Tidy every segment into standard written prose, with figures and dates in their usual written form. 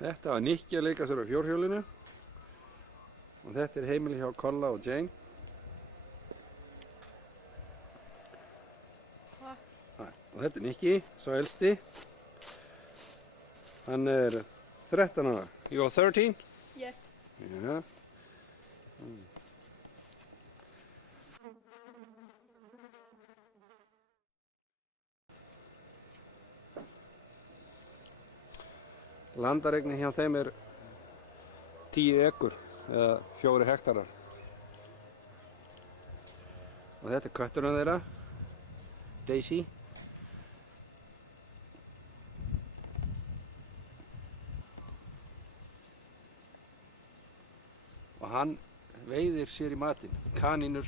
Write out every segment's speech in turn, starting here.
Þetta var Nikki að leika sér á fjórhjólinu og þetta er heimili hjá Kolla og Jane. Og þetta er Nikki, svo elsti. Hann er 13 ára. You're 13? Yes. Yeah. Landareignin hjá þeim er 10 ekur eða 4 hektarar. Og þetta er kötturinn þeirra, Daisy. Og hann veiðir sér í matinn, kanínur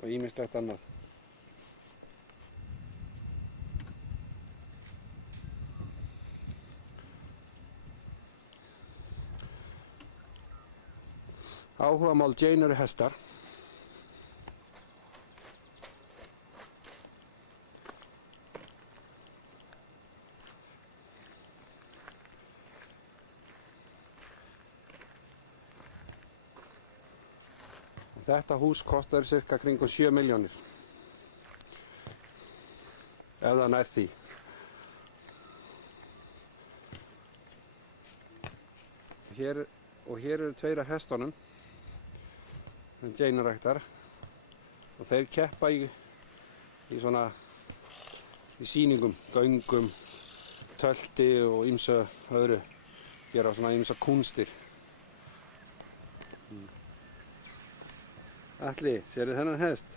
og ýmislegt annað. Áhugamál Jane eru hestar. Þetta hús kostar cirka kringum 7 milljónir. Ef það nær því. Hér eru 2 af hestunum sem Jane ræktar og þeir keppa í svona sýningum, göngum, tölti og ýmsu öðru, gera svona ýmsa kúnstir. Atli, sérðu þennan hest?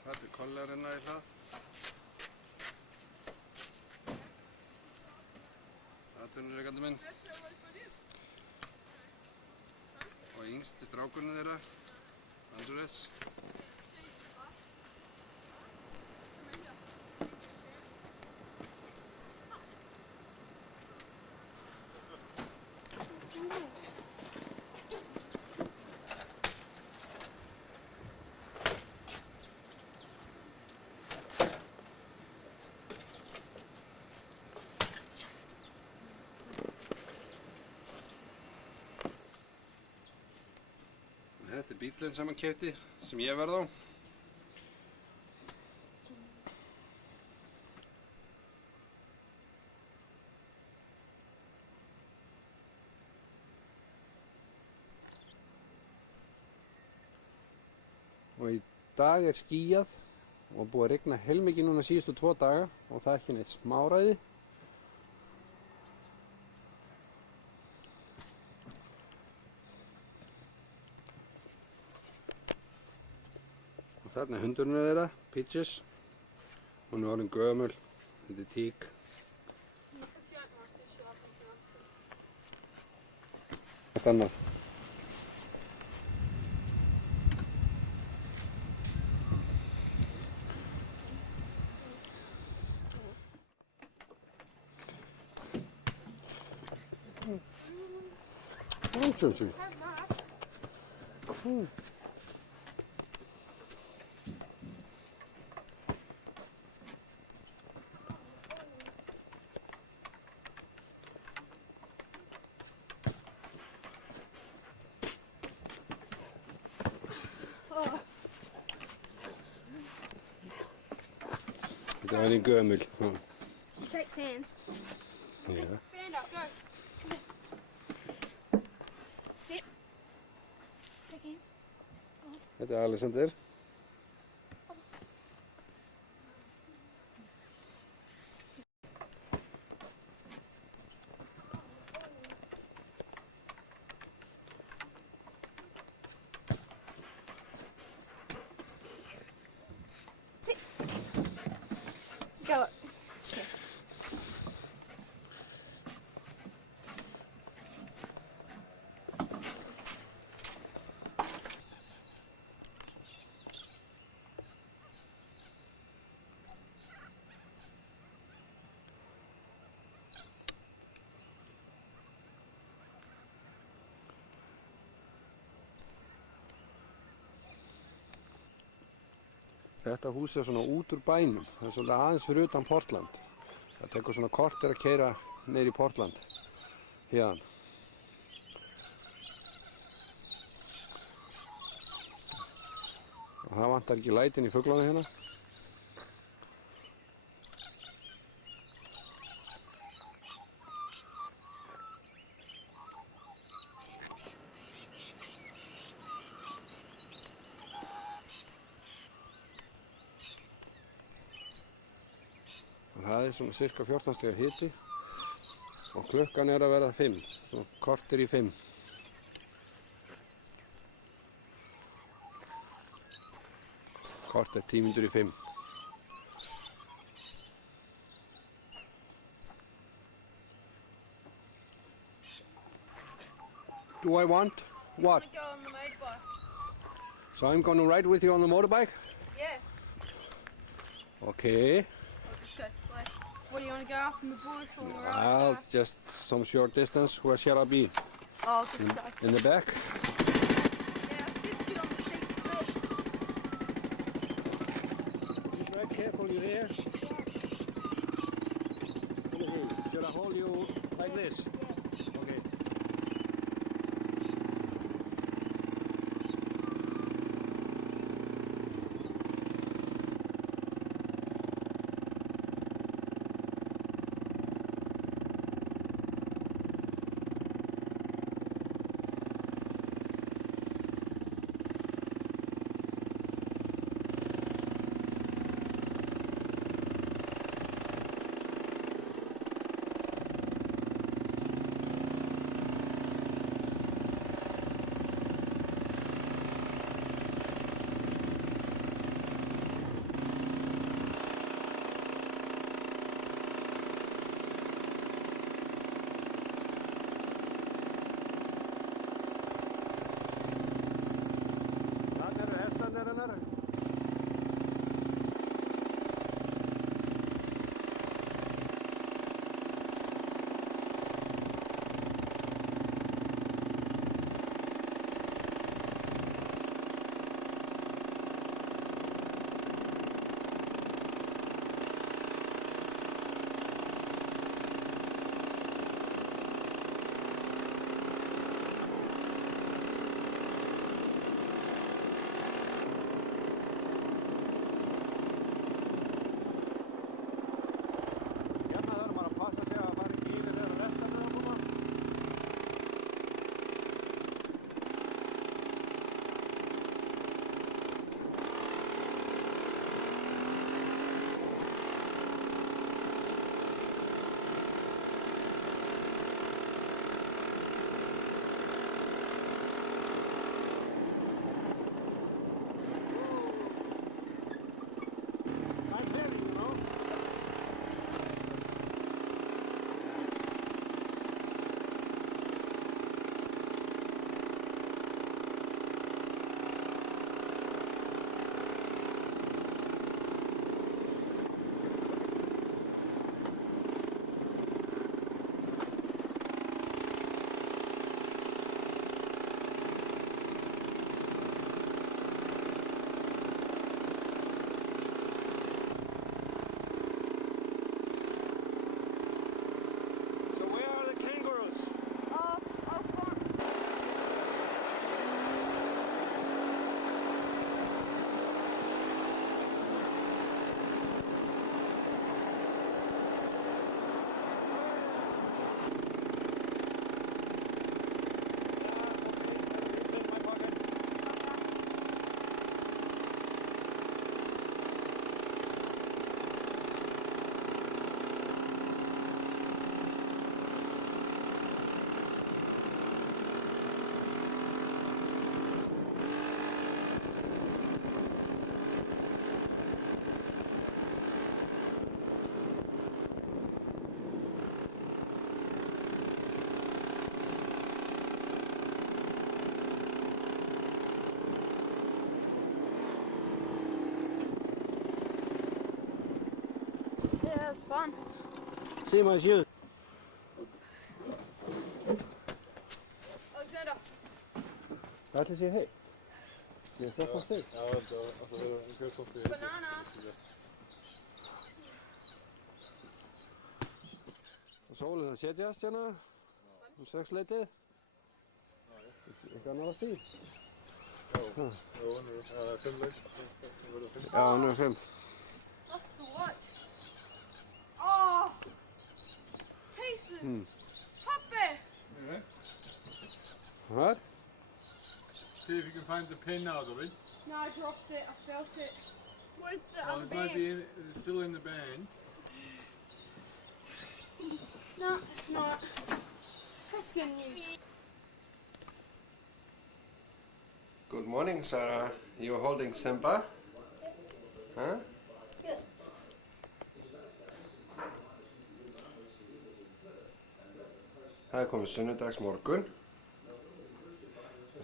Þetta er Kolla að renna í hlað. Atvinnurekandi minn. Og yngsti strákurinn þeirra, Andres. Þetta er bíllinn sem hann keypti, sem ég verð á. Og í dag er skýjað og búið að rigna heilmikið núna síðustu 2 daga og það er ekki neitt smáræði. Þarna er hundurinn þeirra, Peaches. Hún er orðin gömul, þetta er tík. Þetta annað. Tjum. Þetta er gömul. Shakes hands. Yeah. Stand up, go. Sit. Shake hands. Þetta er Alexander. Sit. Go. Þetta hús er svona út úr bænum. Það er svolítið aðeins fyrir utan Portland. Það tekur svona korter að keyra niður í Portland. Hérna. Og það vantar ekki lætin í fuglana hérna. Það er svona cirka 14 stiga hiti og klukkan er að verða 5, svo korter í 5. Korter 10 mínútur í 5. Do I want what? I'm gonna go on the motorbike. So I'm gonna ride with you on the motorbike? Yeah. Okay. I'll just go slow. What do you want to go up in the bush or on the road? I'll just some short distance. Where shall I be? Oh, just stay. In the back? Yeah, I'll just sit on the seat first. Please ride carefully there. Okay. Should I hold you like this? Okay. Fun. See my shoes. Alexander. Ætli sé hei. Ég er 14 stig. Já, það var Banana. Sólinn að setjast hérna 6-leytið. Eitthvað náða því? Já, hann er 5. That's the watch. Oh! Tyson! Puppy! Yeah. What? See if you can find the pin out of it. No, I dropped it. I felt it. Where's the Well, other it might band? be still in the band. No, it's not. That's good news. Good morning, Sarah. You're holding Simba? Huh? Það komið sunnudags morgun.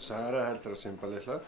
Sara heldur á Simba litla.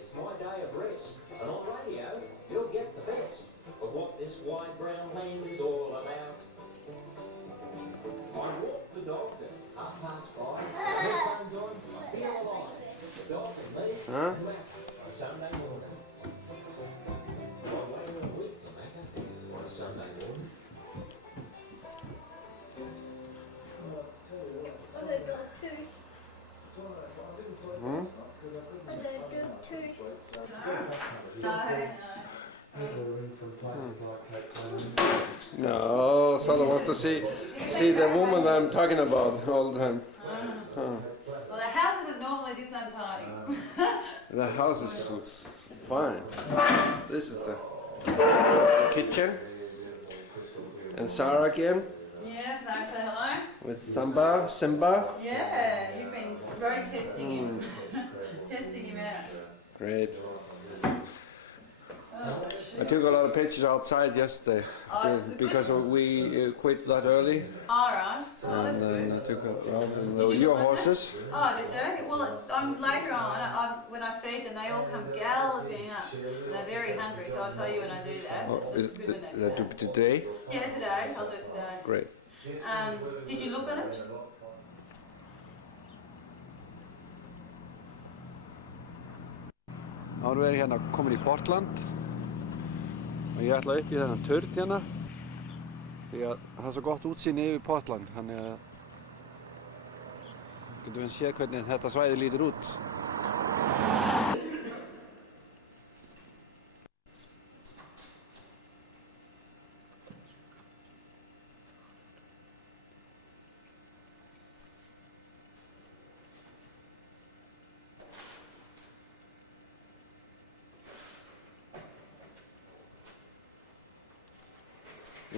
It's my day of rest, and on radio you'll get the best of what this wide brown land is all about. I walk the dog at 5:30, headphones on, I feel alive. The dog and me Huh? go out on a Sunday morning. I wait a week to make it on a Sunday morning. Are they good too? Hmm? Are they good too? No, Sala wants to see the woman I'm talking about all the time. Well, the house isn't normally this untidy. The house looks fine. This is the kitchen. And Sarah again Yes, I say hello. with Simba. Yeah, you've been road testing him. Testing him out. Great. I took a lot of pictures outside yesterday because we quit that early. All right. Oh, And that's then good. I took a round and Did you your look at horses. Oh, did you? Well, later on, when I feed them, they all come galloping up. And they're very hungry, so I'll tell you when I do that. Oh, It's is good when they that do that. today? Yeah, today. I'll do it today. Great. Did you look at it? Þá erum við hérna komin í Portland og ég ætla upp í þennan turn hérna því að það er svo gott útsýni yfir Portland þannig að getum við séð hvernig þetta svæði lítur út.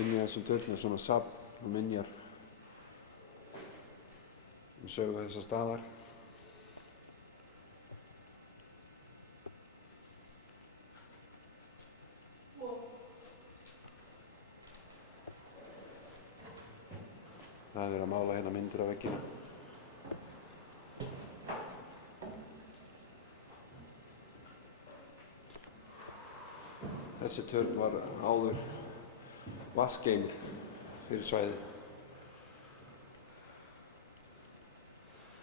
Inn í þessum turn er svona safn og minjar sögu þessa staðar. Það er verið að mála hérna myndir á veggina. Þessi turn var áður vatnsgeymur fyrir svæðið.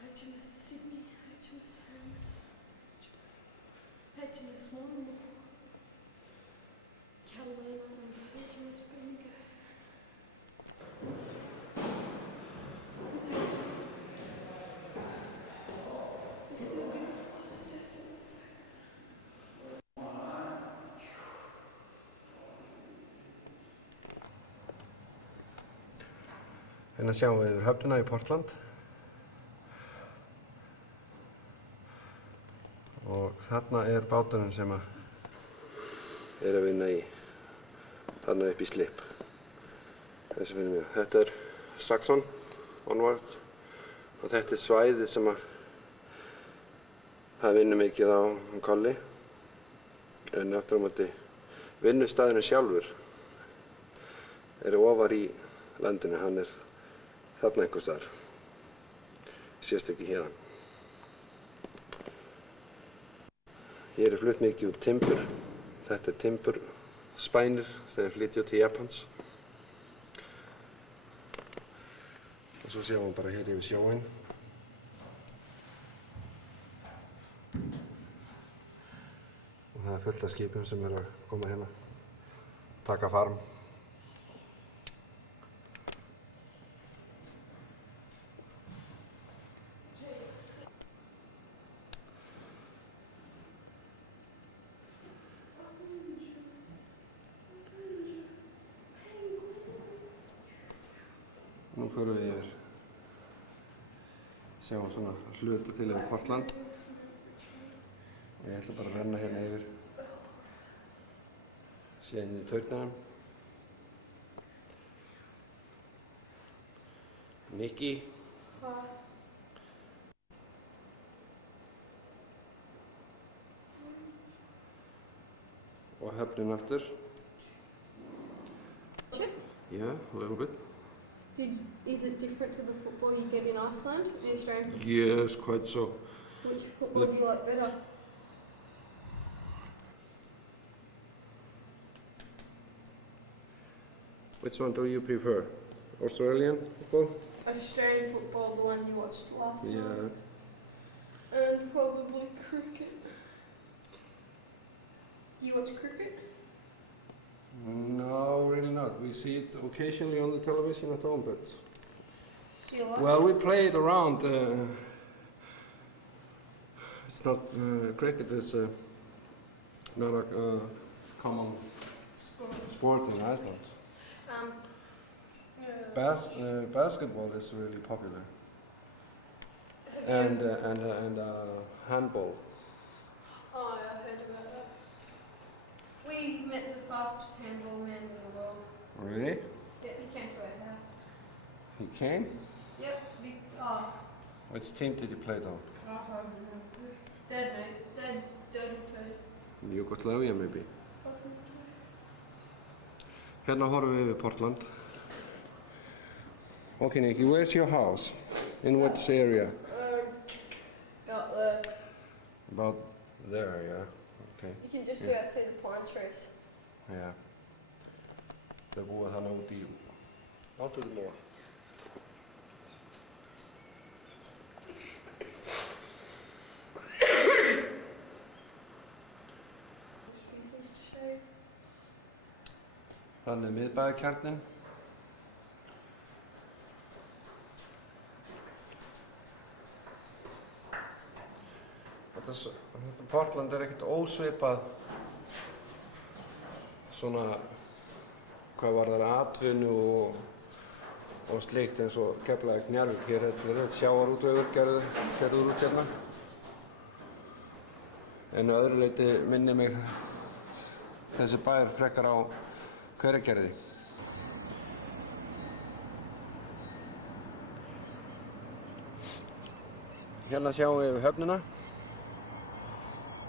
HMS Sydney, HMS Holmes, HMS Monmouth, Carolina and HMS Bendigo. This is a beautiful distance. Hérna sjáum við yfir höfnina í Portland. Og þarna er báturinn sem er að vinna í þarna upp í Slip. Þessi finnum við. Þetta er Saxon Onward og þetta er svæðið sem það vinnur mikið á Collie. En aftur á móti Vinnustæðurinn sjálfur er ofar í landinu, hann er þarna einhvers staðar. Sést ekki hérna. Hér er flutt mikið úr timbur. Þetta er timburspænir sem þeir flytja til Japans. Og svo sjáum við bara hér yfir sjóinn. Og það er fullt af skipum sem eru að koma hérna, taka farm. Nú förum við yfir, sjáum svona hluta til yfir Portland. Ég ætla bara að renna hérna yfir, síðan inn í turnunum. Nikki. Og höfnin aftur. Yeah, a little bit. Is it different to the football you get in Iceland, the Australian football? Yes, quite so. Which football do you like better? Which one do you prefer? Australian football? Australian football, the one you watched last Yeah. night. And probably cricket. Do you watch cricket? No, really not. We see it occasionally on the television at home, but Do you like well, it? we play it around. It's not cricket. It's not a common sport in Iceland. Um, Basketball is really popular, have you- and handball. Oh, yeah, I heard about that. We met the fastest handball man in the world. Really? Yeah, he came to our house. He came? Yep. Which team did he play on? Dad doesn't tell. Yugoslavia, maybe. Hérna horfum við yfir Portland. Okay, Nikki, where's your house? In which area? Out there. About there, yeah. Okay. You can just about see the pine trees. Yeah. Þau búa þarna út í áttu the moor. Þannig er miðbæjarkjarninn. Þetta Portland er ekkert ósvipað svona hvað varðar atvinnu og slíkt eins og Keflavík, Njarðvík. Hér er sjávarútvegur gerður út hérna. En að öðru leyti minnir mig þessi bær frekar á Hveragerði. Hérna sjáum við yfir höfnina.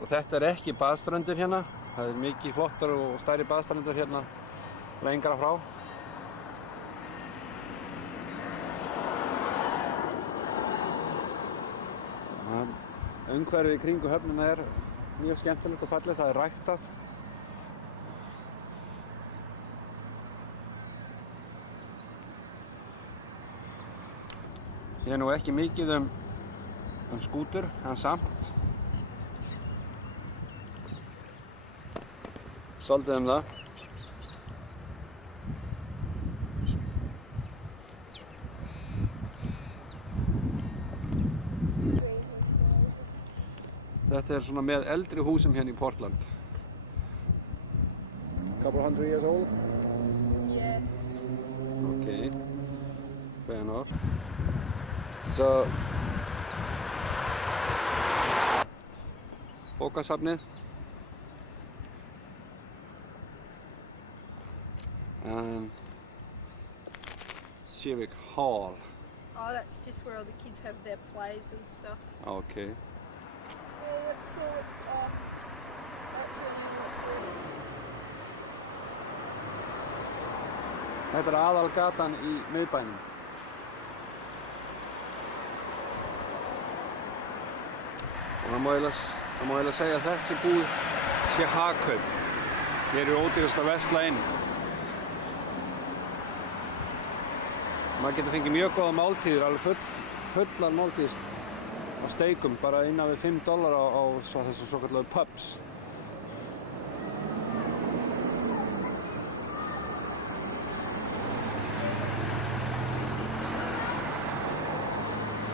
Og þetta er ekki baðstrandur hérna. Það er mikið flottar og stærri baðstrandur hérna lengra frá. Umhverfið í kringu höfnina er mjög skemmtilegt og fallegt. Það er ræktað. Ég er nú ekki mikið um skútur, en samt. Svolítið um það. Þetta er svona með eldri húsum hérna í Portland. Couple hundred years old? Yeah. Okay, fair enough. So, bókasafnið. And Civic Hall. Oh, that's just where all the kids have their plays and stuff. Okay. Yeah, that's all it's that's where Þetta er aðalgatan í miðbænum. Og það má eiginlega segja að þessi búð sé Hagkaup. Hér er ódýrast að versla inn. Maður getur fengið mjög góða máltíðir, alveg fullar máltíðir á steikum, bara innan við $5 á þessu svokalluðu pubs.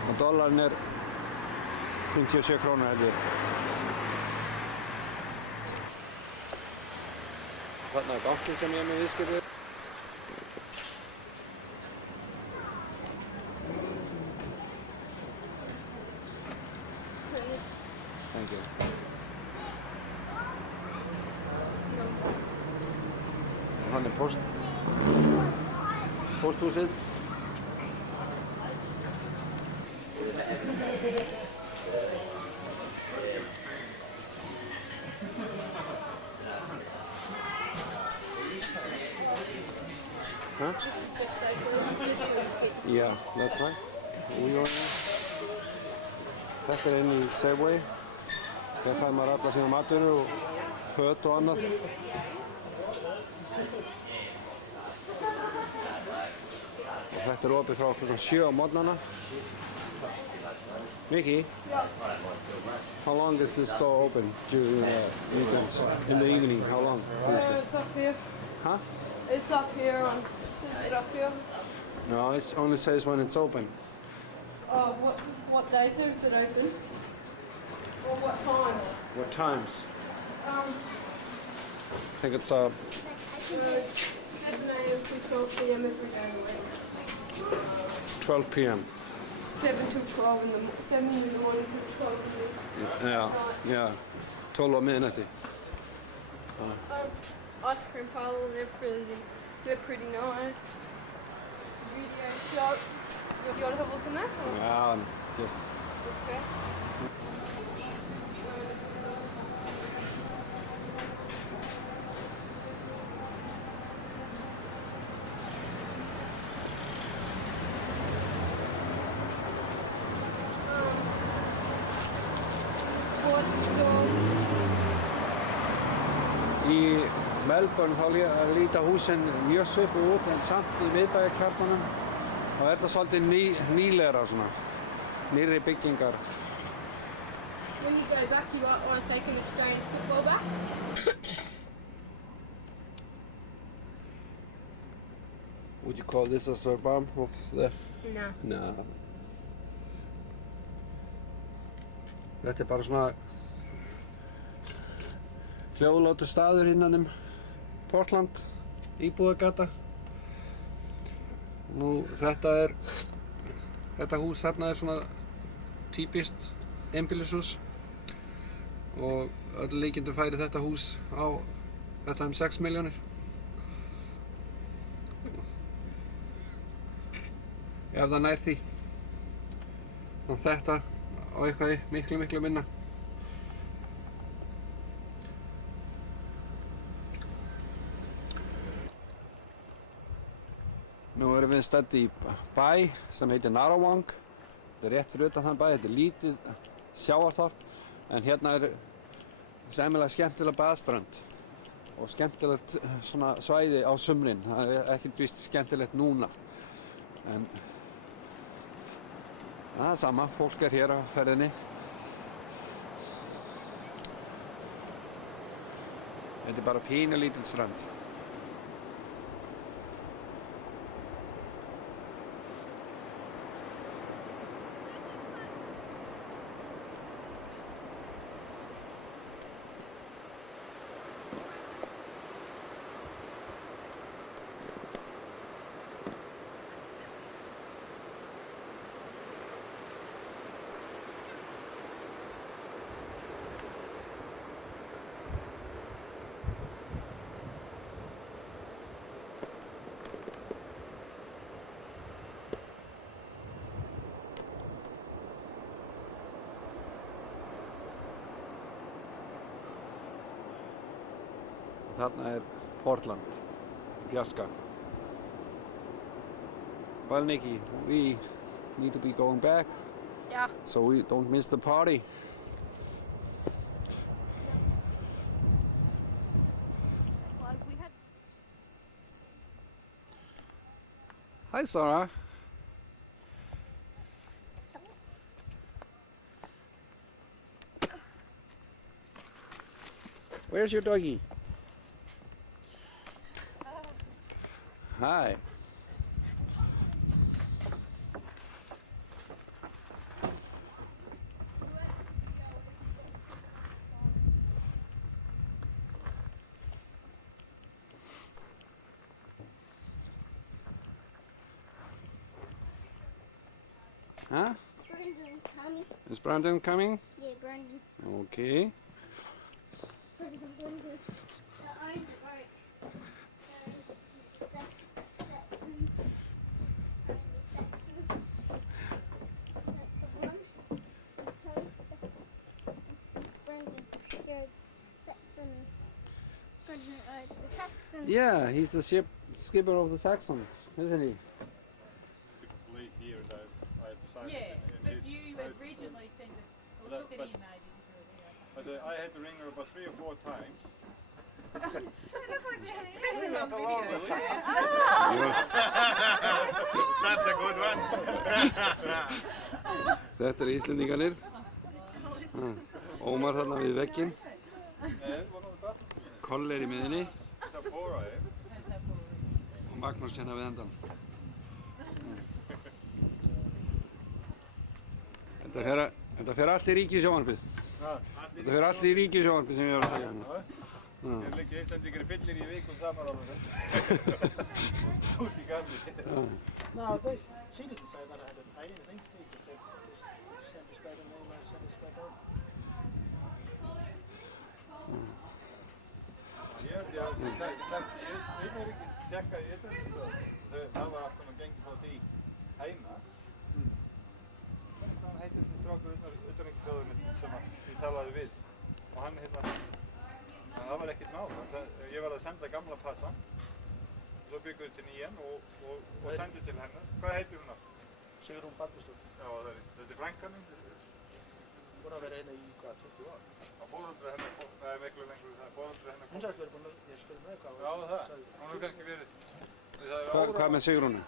Og dollarinn er 57 krónur held ég. Þarna er bankinn sem ég er með viðskipti við. Thank you. Og hann er pósthúsið. Huh? This is just so good. It's just really good. Yeah, that's right. Þetta er inn í Safeway. Hér fær maður alla sína matvöru og föt og annað. Og þetta er opið frá klukkan 7 á morgnana. Mickey, how long is this store open during weekends? In the evening, how long? It's up here. Huh? It's up here on. Is it up here? No, it only says when it's open. Oh, what days is it open? Or what times? What times? I think it's 7 a.m. to 12 p.m. every day of the week. 12 p.m. 7 to 12 7 in the morning to 12 in the Yeah, 12 á miðnætti. Ice cream parlour, they're pretty nice. Video shop. Do you want to have a look in that? Or? Já, just. Okay. Sports store. Í Melbourne þá líta húsin mjög svipuð út en samt í miðbæjarkjarnanum og er þetta svolítið nýlegra svona, nýrri byggingar. When you go back, you might want to take an Australian football back. Would you call this a suburb of the... No. No. Þetta er bara svona hljóðlátur staður innan Portland, íbúðagata. Nú þetta hús þarna er svona típist einbýlishús og öllu líkindum færi þetta hús á þetta 6 milljónir. Ef það nær því. Og þetta á eitthvað miklu minna. Nú erum við stædd í bæ sem heitir Narrawong. Þetta er rétt fyrir utan þann bæ, þetta er lítið sjávarþorp en hérna er sæmilega skemmtileg baðströnd og skemmtilegt svona svæði á sumrin. Það er ekkert víst skemmtilegt núna en það er sama, fólk er hér á ferðinni. Þetta er bara pínulítil strönd. Þarna er Portland, í fjarska. Well, Nikki, we need to be going back Yeah. so we don't miss the party. Like we had. Hi, Sarah. Where's your doggy? Hi. Huh? Brandon coming. Is Brandon coming? Yeah, Brandon. Okay. Brandon. The orange right. Saxons. The one is called Brandon. Here's Saxons. Brandon, the Saxons. Yeah, he's the skipper of the Saxon, isn't he? The police here, I decided Yeah, in but his you place. originally sent it, or But- took it but- in maybe through there. But I had to ring her about 3 or 4 times. This is on video. That's a good one. Þetta Íslendingarnir. Ómar þarna við vegginn. And one of the buttons Koll í miðinni Sephora, og Magnús hérna við endan. Þetta fer allt í ríkissjónvarpið. Þetta fer allt í ríkissjónvarpið sem ég var að segja hérna. Ég leggja Íslandingar í fyllir í viku saman alveg. Út í garði. No, they, she didn't say that. I didn't think she just said just send us back an email, send us back out. Ég hef sagt, ég er ekki tjekka í þetta, það var allt sem að gengi frá því heima. Hvað heitir þessi strákur utanríkisráðunni sem ég talaði við? Og hann það var ekkert mál. Ég var að senda gamla passan, svo byggum við til nýjan og sendum til hennar. Hvað heitir hún þá? Sigrún Baldursdóttir. Já, þetta er frænka mín. Búin að vera hérna í hvað, 20 ár? Og foreldrar hennar, það er miklu lengur, það er foreldrar hennar. Hún sagðist verið búin að, ég spurði með hvað. Já, það. Hún hefur kannski verið. Hvað með Sigrúnu?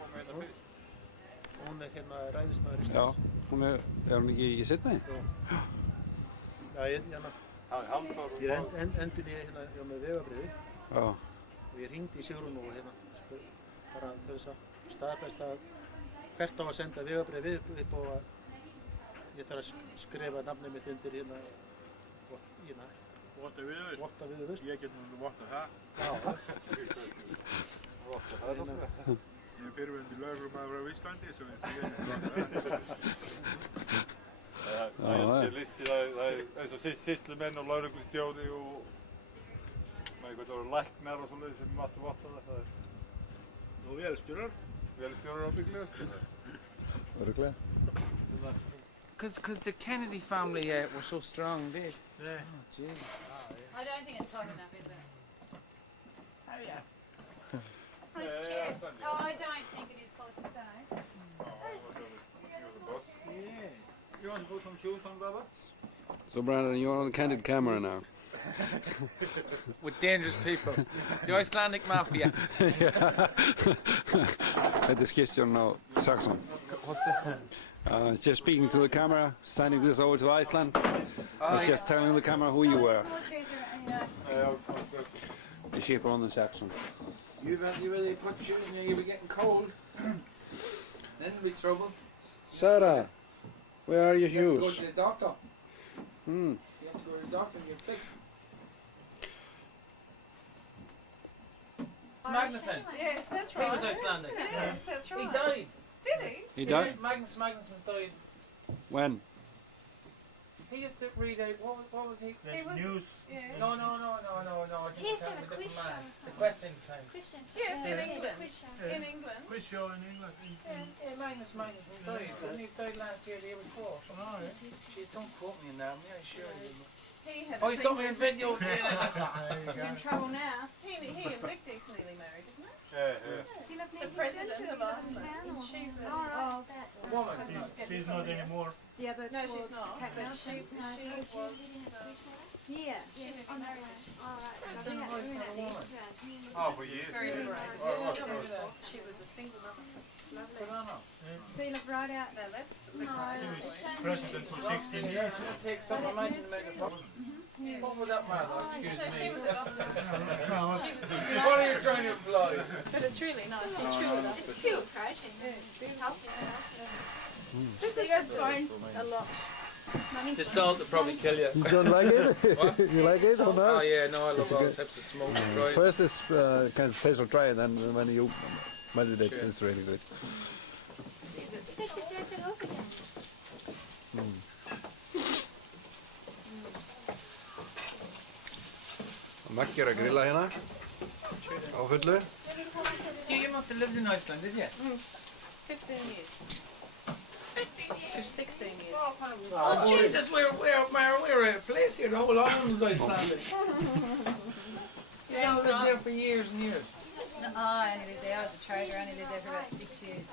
Komum hérna fyrst. Hún er hérna ræðismæður í Já, Íslands. hún er hún ekki í Sydney? Já, ég endur ég hérna hjá með vegabriði. Já. Og ég hringdi í Sigrún og hérna, bara til þess að staðfesta hvert á að senda vegabriði upp á að ég þarf að skrifa nafnið mitt undir hérna, votta við vist. Ég get nú votta það. Já. Votta það náttúrulega. Ég er fyrrverandi lögreglumaður á Íslandi, svo eins og ég votta það. Það er þessi listi, það er eins og sýslumenn og lögreglustjóri og það voru læknar og svoleiðis sem máttu votta það. Og vélstjórar. Vélstjórar ábygglegast. Örugglega. Because the Kennedy family were so strong, they. Yeah. Oh, jeez. I don't think it's hot enough, is it? Oh yeah. Nice chair. Oh, I don't think it is hot to stay. Yeah. You want to put some shoes on, Baba? So Brandon, you're on the candid camera now. With dangerous people. The Icelandic mafia. Þetta er skipstjórn á Saxon. Just speaking to the camera, sending this over to Iceland. Just telling the camera who you were. The ship on the Saxon. You really put shoes in there, you'll be getting cold. Then there'll be trouble. Sarah, where are your You have to go shoes? to the doctor. Hmm. You have to go to the doctor and get fixed. Magnuson. Yes, that's He was Icelandic. Yes, that's He died. Did he? He died? Magnus Magnusson died. When? He used to read out, what was he? He was. News. Yeah. No. He's Different in a time, quiz different man. show. The question time. Christian. Yes, in Yeah. England. Quiz show. In England. Quiz show in England. Yeah, Magnus Magnusson died. Didn't he died last year, the year before? Oh, yeah. Jeez, don't quote me on that. I'm nearly sure he did. He had Oh, a he's got thing me in where video. He's in trouble now. He and Vic decently married, isn't it? Do you live The near president of Iceland. She's a Woman. She's not anymore. The other no, she's not. Kate But Mountain. she was. Yeah. Oh, no. All right. So Then we why is had that a woman? Oh, for years. Very liberated. She was a single woman. Banana. So you live right out. No, that's She was president for 16 years. It takes some imagine to make a problem. What would that matter? Excuse she me. was a What are you trying to imply? but it's really nice. It's true enough. It's pure protein. So you guys phone a lot. The salt will probably kill you. You don't like it? You like it or Oh not? yeah, no, I love all types of smoke and dry. First it's kind of tastes dry, and then when you meditate, Sure. it's really good. They should jerk it off again. Maggi er að grilla hérna á fullu. You must have lived in Iceland, did you? 15 years. 16 years. Oh Jesus, we're a place here. The whole island's Icelandic. I lived there for years and years. No, I only lived there. I was a trader. I only lived there for about 6 years.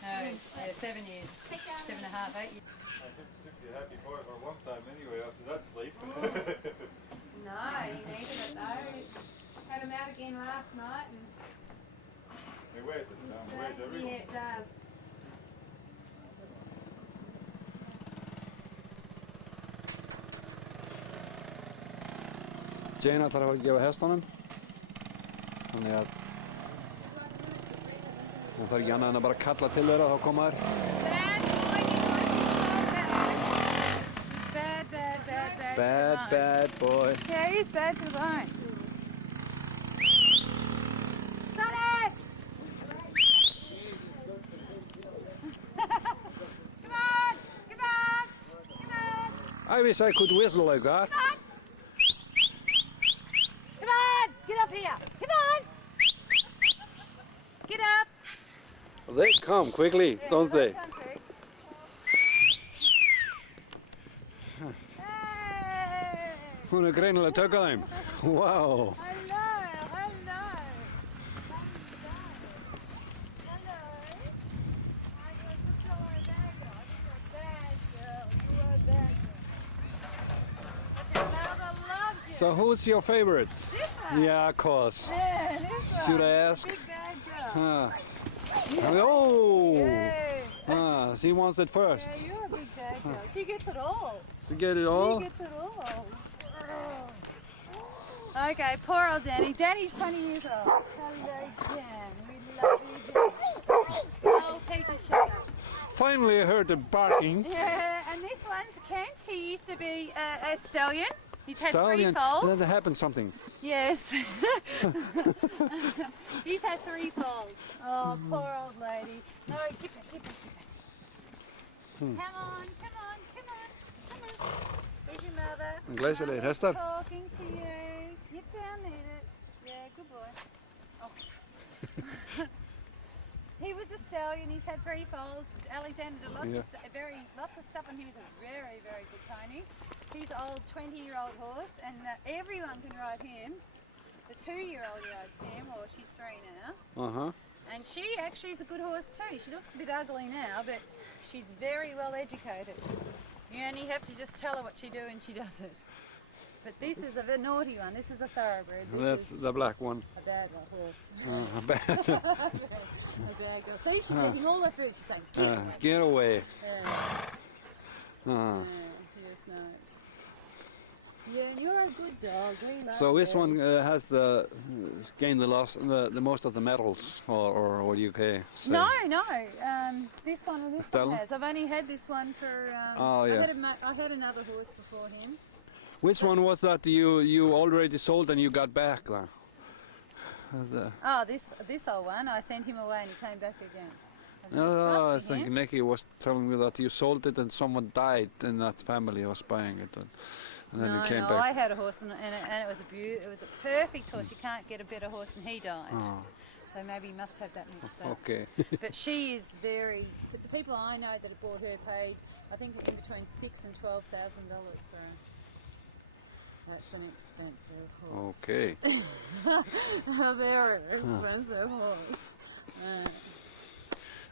No, 7 years. 7.5, 8 years. I took the happy boy for one time anyway after that sleep. No, you needed it though. Had him out again last night and It wears it down, it wears everyone. yeah, it does. Jaina þarf að gefa hestunum. Þannig að það þarf ekki annað en að bara kalla til þeirra þá koma þær. Bad, bad, bad, bad. Bad, bad boy. Yeah, he's bad to the bone. Sonny! Come on! Come on! Come on! I wish I could whistle like that. Come on! Get up here! Come on! Get up! They come quickly, don't they? Hey! Hún er greinilega að tökka þeim. Wow. Hello! Hello! Hello! So who's your favorite? This one? Yeah, of course. Yeah, this one. Should I ask? Big bad girl. Oh! Yeah. She wants it first. Yeah, you're a big bad girl. She gets it all. You get it She all? gets it all. Okay, poor old Danny. Danny's 20 years old. Hello, Dan. We love you, Dan. Oh, Peter, shut up. Finally I heard the barking. Yeah, and this one's Kent. He used to be a stallion. He's had Stallion. 3 foals. Then there happened something. Yes. He's had 3 foals. Oh, poor old lady. No, keep it. Come on, come on, come on, come on. Here's your mother. Glæsilegir Mother's hestar. talking to you. Get down, need it. Yeah, good boy. Oh. He was a stallion. He's had 3 foals. Alexander did lots of stuff on him. He's a very, very good pony. He's an old 20-year-old horse, and everyone can ride him. The 2-year-old rides him, or she's 3 now. Uh-huh. And she actually is a good horse too. She looks a bit ugly now, but she's very well educated. You only have to just tell her what she do and she does it. But this is a naughty one. This is a thoroughbred. This That's is the black one. a bad horse. Bad. A bad girl. See, she's eating all the food. She's saying, "Get." Get away. Yeah, yes, no. Yeah, you're a good dog. We love So this you. one has gained the most of the medals, or what do you say? No. This one and this Stella? one has. I've only had this one for. Oh, yeah. I had another horse before him. Which one was that you already sold and you got back then? Oh, this old one. I sent him away and he came back again. No, I Must be think him. Nicky was telling me that you sold it and someone died in that family was buying it, and then you came no, back. I had a horse and it was it was a perfect horse. You can't get a better horse than he died. Oh, So maybe you must have that mixed up. okay. But she is very. The people I know that have bought her paid, I think, in between $6,000 and $12,000 for her. That's an expensive horse. Okay. A very expensive horse.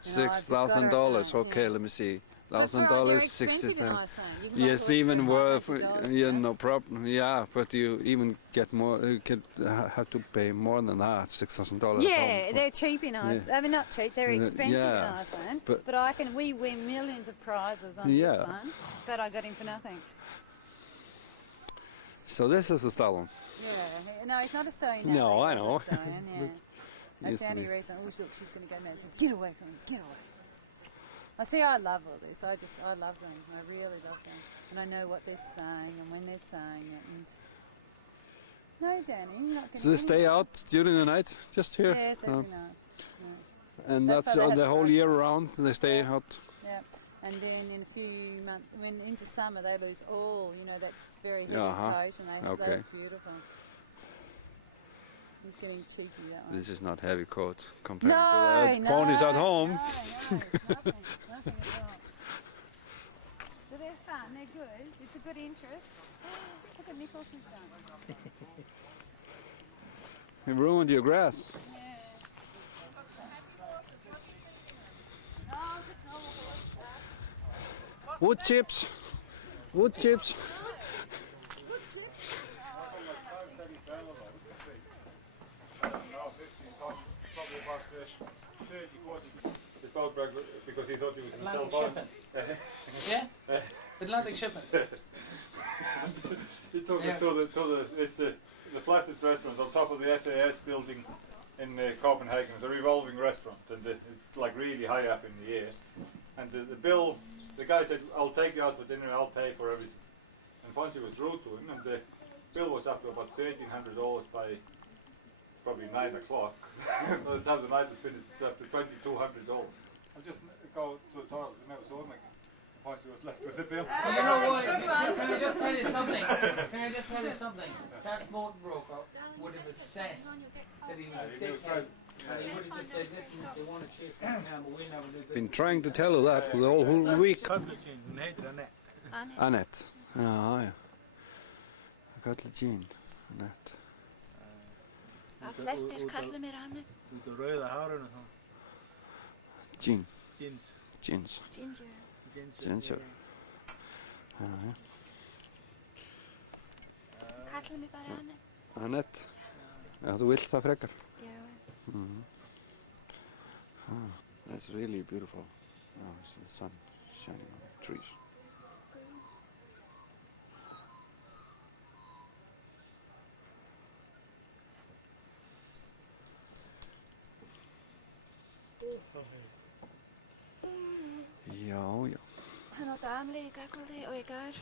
$6,000. Okay, yeah. let me see. But they're $1,000, expensive in 67. Iceland. You can Yes, buy a even horse for worth. $100, Yeah, no problem. Yeah, but you even get more. You can have to pay more than that. $6,000. Yeah, they're cheap in Iceland. I mean, not cheap. They're expensive yeah, in Iceland. but- But we win millions of prizes on Yeah. this one. But I got him for nothing. So this is a stallion. Yeah. No, he's not a stallion. No, I he's know. a stallion, yeah. That's Used the to only be. reason. Oh, look, she's going to go now. Get away from him. Get away. I see. I love all this. I love them. I really love them, and I know what they're saying and when they're saying it. And no, Danny, you're not going. So they stay out during the night, just here. Yes, every night. And That's that's why they have the whole year prices. round. They stay out. Yeah, and then in a few months, when into summer, they lose all. You know, that's very heavy Uh-huh. coat, and Okay. they're beautiful. He's getting cheeky, that one. This is not heavy coat compared No, to that. no, Ponies at home. No, nothing at all. But they're fun, they're good. It's a good interest. Look at Nicholas has done. You ruined your grass. Yeah. No, just normal horse stuff. Wood chips. Wood chips. Probably about 30, 40. His boat broke because he thought he was going to sell Atlantic bond. shipment. Yeah? Atlantic shipment. He took us to the flattest restaurant on top of the SAS building in Copenhagen. It's a revolving restaurant, and it's like really high up in the air. And the bill, the guy said, "I'll take you out for dinner. I'll pay for everything." And Fonzie was rude to him, and the bill was up to about $1,300 by probably 9 o'clock. By the time the night was finished, it's up to $2,200. I'll just go to the toilet and never saw him again. Fonzie was left with the bill. Well, you know what? Can I just tell you something? Can I just tell you something? That boat broker would have assessed that he was a dickhead. And he would have just said, listen, if they want to chase me down, but we'll never do this. Been trying to tell her that the whole week. Hon heter Annette. Annette. Ja, ja. Kallar Jean. Annette. Flestir kalla mér Anne. Út á rauða hárinu þá. Jean. Jeans. Jeans. Ginger. Ginger. Ja, ja. Kalla mér bara Anne. Annette. Ja, þú vilt það frekar. Já. That's really beautiful. Oh, it's the sun shining on the trees. Já, já. Hann átti amli í gagvöldi og í gar.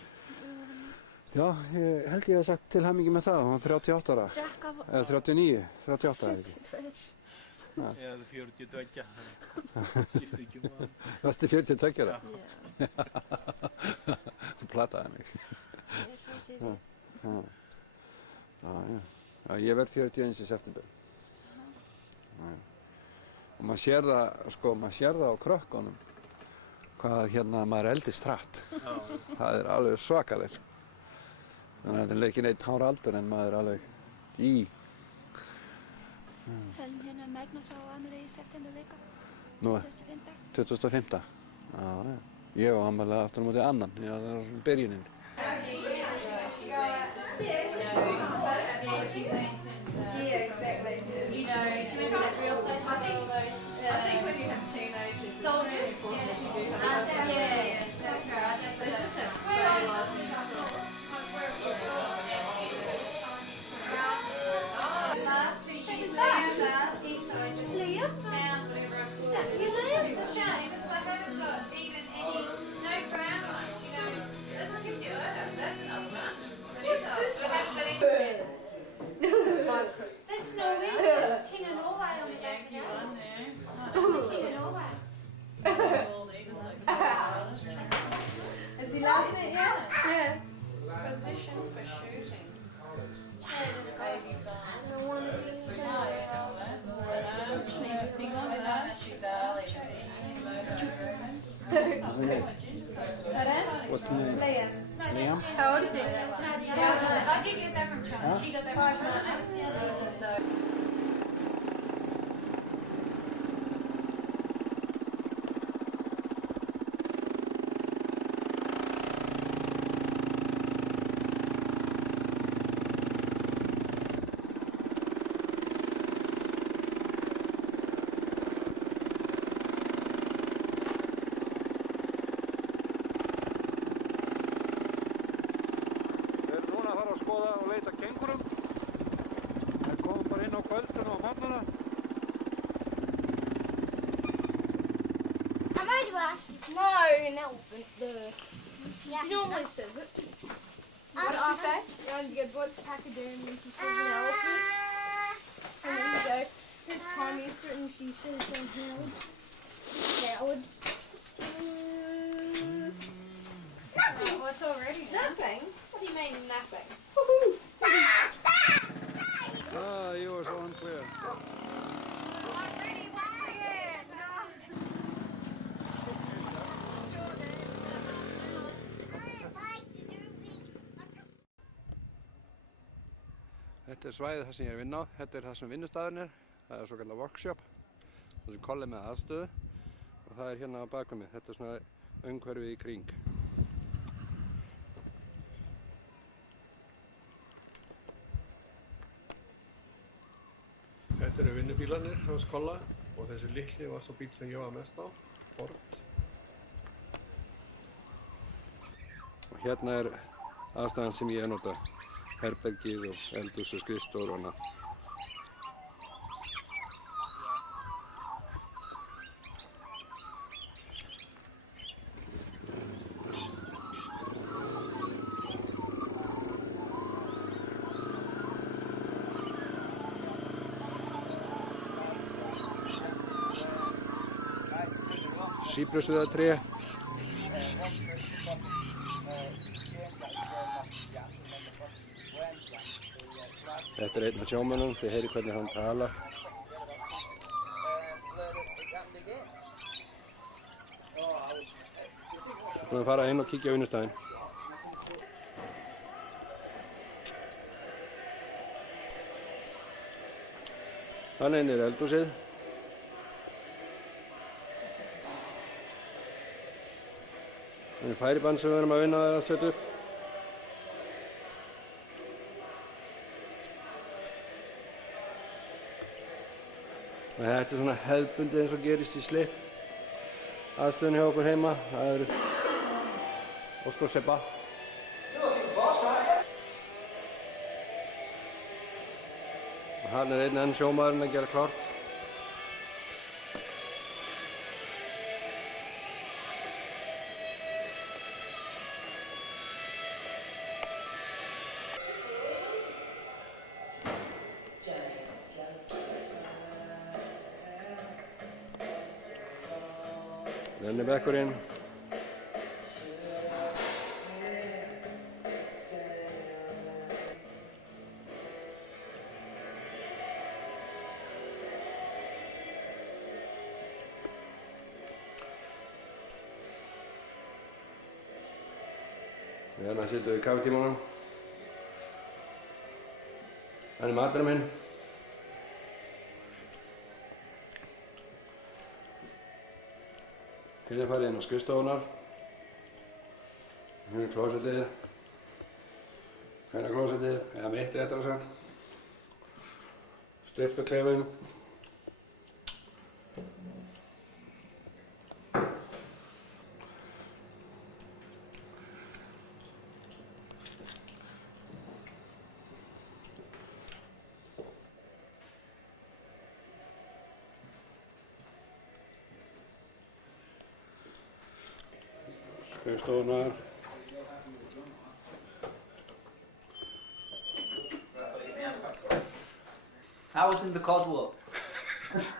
Já, ég held ég hef sagt til hammingi með það. Hann var 38 ára. Drakk af Eða 39, 38 eða ekki. Eða 42. Skipti ekki um hann. Varstu 42 ára? Já. Þú plataði mig. Ég svo sér við. Já, já. Já, ég verð 41 í september. Já. Og maður sér það, sko, maður sér það á krökkunum hvað hérna maður eldist hratt. Það er alveg svakalegt. Þannig að þetta er ekki neitt hár aldur en maður er alveg í. Hann hérna Magnús á amli í september líka. Nú, 25. 25. Já, já. Ég á afmæli aftur á móti annan. Já, það er byrjunin. Yeah, exactly. You know, she went to that real place. I think when you have teenagers, soldiers, yeah, that's right. That's what just last 2 years, Liam asked me, so I just found whatever I could. That's Liam. It's a shame because I haven't got even any, no brown ones, you know. That's not gift you over. That's another one. What's this one? I haven't got any. That's Norwegian. King of Norway on the back of that. King of Norway. Is he loving it yet? Yeah. Position for shooting. No one Interesting one, but not she's early. What's the name? Liam. Liam. How old is he? I did get that from China. She got that 5 months. Við erum núna að fara að skoða og leita kengurum. Við komum bara inn á kvöldinu og morgnana. Am I to ask you? No, an elephant. She normally says it. What did she say? You go, what's pachyderm? And she says an elephant. And then you go, who's Prime Minister? And she says Howard. Howard. Nothing. What's already? Nothing? What do you mean nothing? Ah, you were so unclear. I'm ready once again. Þetta er svæðið þar sem ég er að vinna á. Þetta er það sem vinnustæðurinn er. Það er svo kallar workshop. Það sem kolli með aðstöðu. Og það er hérna á bakum mig. Þetta er svona umhverfið í kring. Þetta eru vinnubílarnir hans Kolla og þessi litli var svo bíl sem ég var mest á, Ford. Og hérna er aðstæðan sem ég nota, herbergið og eldhús og skrifstofur og annað. Síbrusviðatré. Þetta er einn af sjómönnum, þið heyri hvernig hann talar. Við skulum fara inn og kíkja á vinnustæðinn. Þannig er eldhúsið. Það er færiband sem við erum að vinna að setja upp. Og þetta er svona hefðbundið eins og gerist í Slip. Aðstöðun hjá okkur heima. Það eru Óskar og Sebba. Og hann er einn enn sjómaðurinn að gera klárt. Renni bekkurinn. Hérna sittum við í kaffitímanum. Hann er maturinn minn. Hérna farið inn á skrifstofunar. Hérna er klósettið. Hérna er klósettið, eða mitt réttara sagt. Styrpukleifum. Skrifstofunar. How was in the Cold War?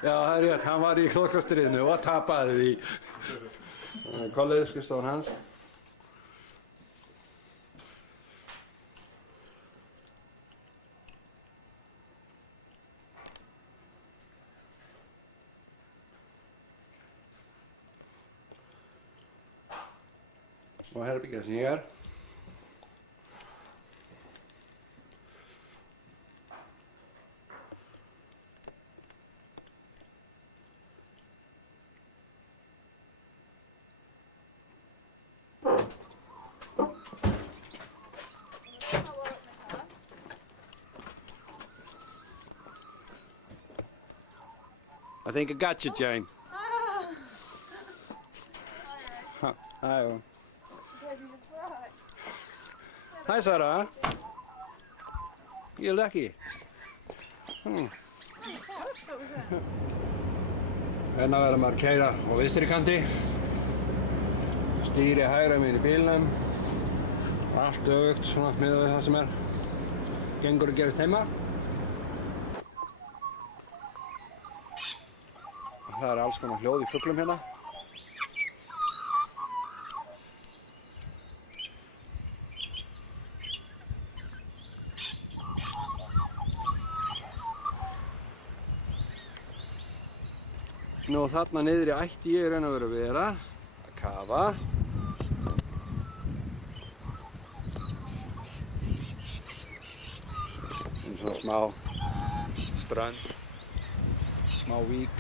Já, það er rétt, hann var í þorkastriðinu og tapaði því. Kollið, skrifstofan hans. Og herbyggja sem ég er. I think I got you, Jane. Hi. Hi, Sarah. You're lucky. Hérna verður maður að keyra á vinstri kanti. Stýri hægra megin í bílnum. Allt öfugt svona miðað við það sem gengur að gerast heima. Það er alls konar hljóð í fuglum hérna. Nú þarna niðri ætti ég raun og veru að vera að kafa. Svona smá strönd, smá vík.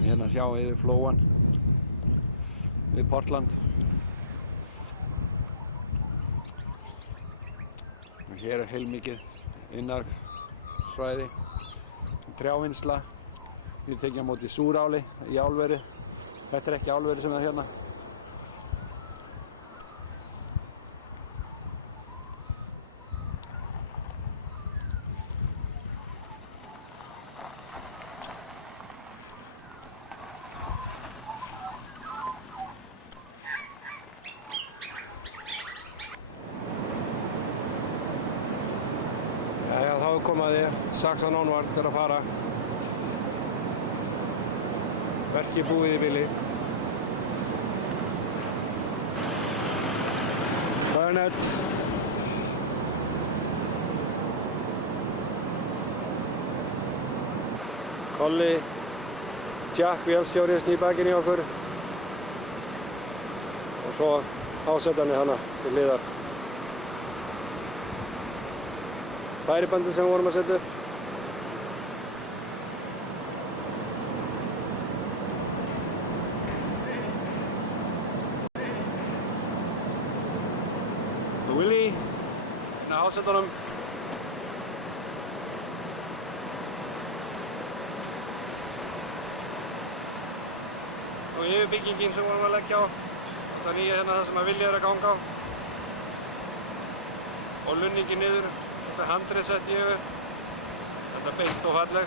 Hérna sjáum við flóan við Portland. Og hér er heilmikið innargsvæði, trjávinnsla. Við tekjum á móti súráli í álveri. Þetta er ekki álveri sem er hérna. Þá er komið að því Saxon Onward er að fara. Verkið búið í bili. Burnett. Colli, Jack vélstjóri snýbakinn í okkur. Og svo ásetanir hana til hliðar. Færibandið sem við vorum að setja upp. Og Willi, hérna ásetunum. Og yfirbyggingin sem við vorum að leggja á. Það nýja hérna það sem að Willi er að ganga á. Og lunningin niður. Þetta er handrið sett í yfir. Þetta er beint og falleg.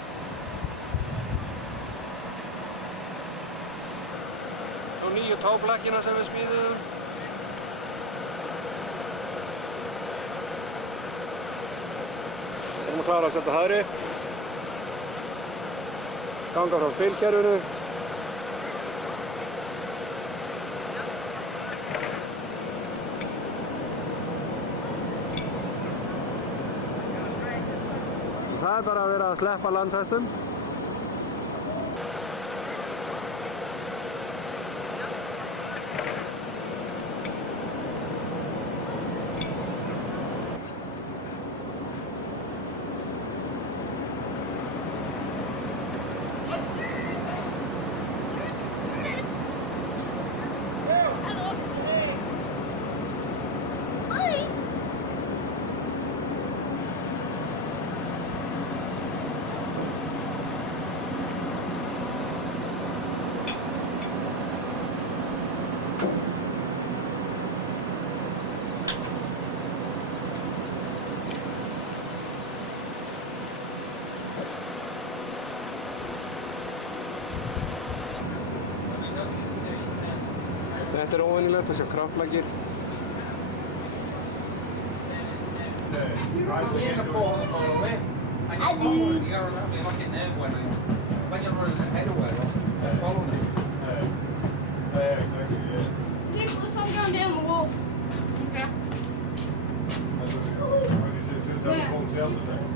Og nýju tóblakkina sem við smíðuðum. Við erum að klára að setja hægri. Ganga frá spilkerfinu. Það er bara að vera að sleppa landfestum. Þetta er óvenjulegt að sjá kraftflaggir. Nicholas, I'm going down the wall. Okay.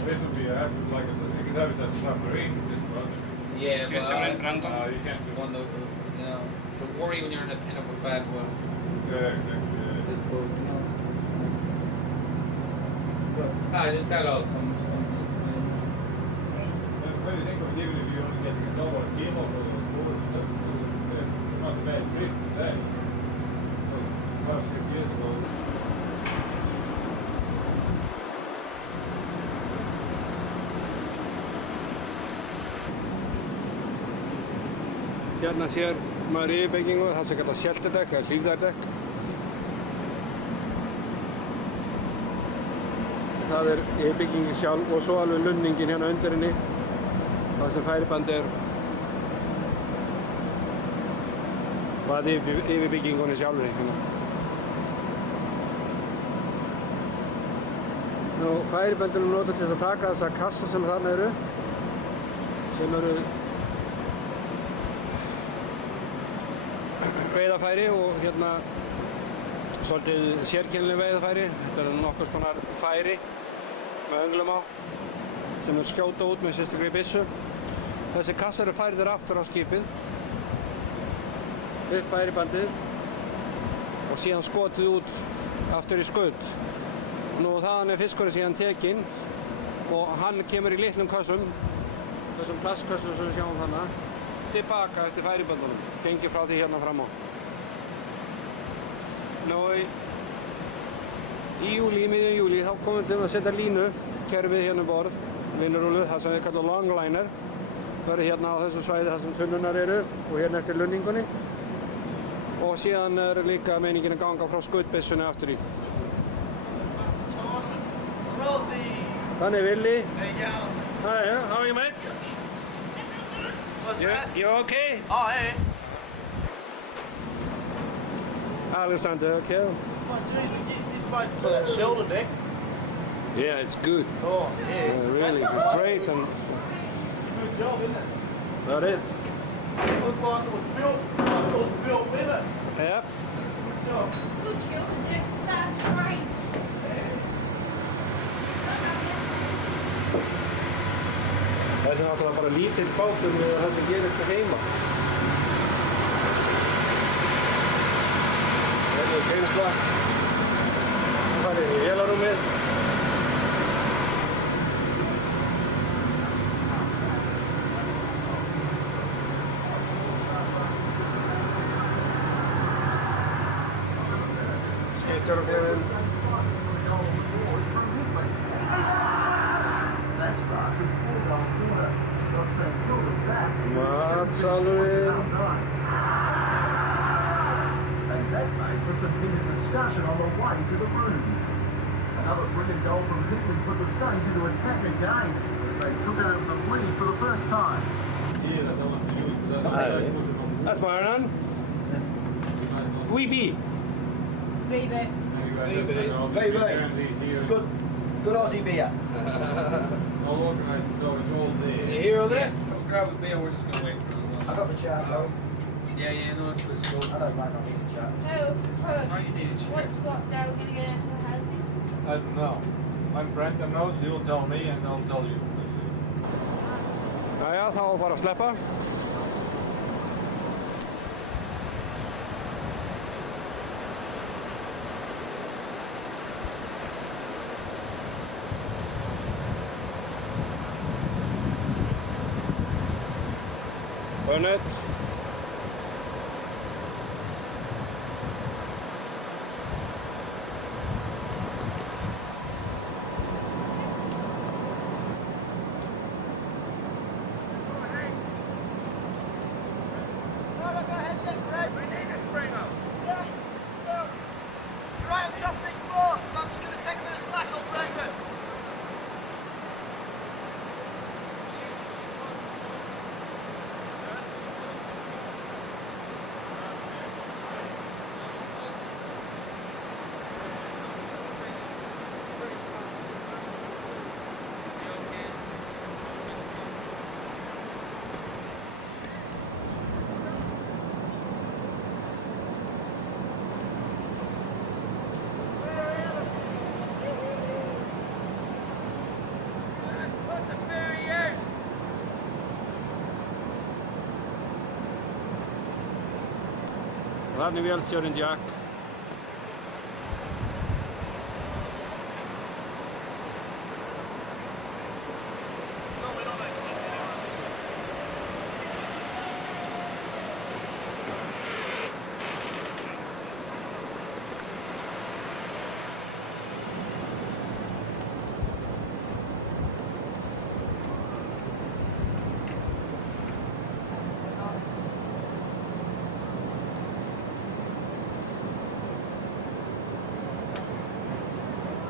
This would be actually like you could have it as a submarine. Yeah, Skrifstjórinn Brandon. You can't do one that, you know, it's a worry when you're in a pin up with bad weather. Yeah, exactly. This boat, you know. But that all comes once in a while. What do you think of even if you only get the control Hérna sér maður yfirbyggingu, það sem kallað shelterdekk eða hlífðardekk. Það yfirbyggingin sjálf og svo alveg lunningin hérna undir henni. Það sem færiband og að yfirbyggingunni sjálfri. Nú, færibandunum notar til að taka þessa kassa sem þarna eru, sem eru veiðarfæri og hérna svolítið sérkennileg veiðarfæri. Þetta eru nokkurs konar færi með önglum á sem eru skjóta út með sérstaklega byssu. Þessi kassar eru færðir aftur á skipið, upp færibandið og síðan skotið út aftur í skaut. Nú þaðan fiskurinn síðan tekinn og hann kemur í litlum kössum, þessum plastkössum sem við sjáum þarna, tilbaka eftir færibandunum, gengið frá því hérna fram á. Nú í júlí, miðjum júlí, þá komum við til að setja línukerfið hérna um borð, vinnurúluð, það sem við kallum longliner. Það verður hérna á þessu svæði þar sem tunnunar eru og hérna eftir lunningunni. Og síðan er líka meiningin að ganga frá skautbyssunni aftur í. Þannig Willi. There you go. Hi, how are you, mate? What's that? You okay? Oh, hey. Alexander, okay. Oh, geez, this boat's got that shoulder deck. Yeah, it's good. Oh, yeah. Really great. And Good job, isn't it? that is. It looked like it was built with it. Yep. Good job. Good shoulder deck, starts to rain. Þetta er náttúrulega bara lítill bátur með það sem gerist heima. Þetta er geymsla. Það farið í vélarrúmið. Skipstjórabréfin. Matsalurinn. And that made for some heated discussion on the way to the rooms. Another brilliant goal from Hickman put the Saints into attack again as they took over the lead for the first time. That's Myron. Wee bee. VB. VB. Good Aussie beer. All organised, so it's all there. Can you hear all that? Come grab a beer, we're just going to wait for a I got the chart, so Yeah, no, it's supposed to go. I don't like not need the chart. Oh, Right, you need it. what's got now? We're going to get into the Hansi. I don't know. When Brendan knows, he'll tell me and I'll tell you. Jæja, þá að fara að sleppa. Bönnet. Þarna er vélstjórinn Jack.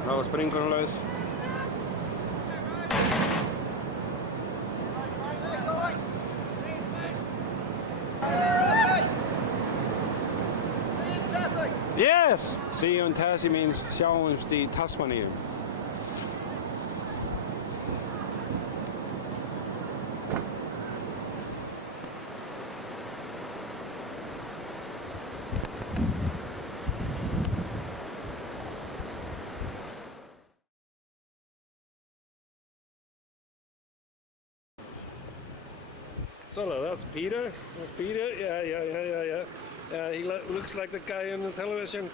Þá var springurinn laus. Yes! See you in Tassie means sjáumst í Tasmaníu. So that's Peter. Peter, yeah. He looks like the guy on the television.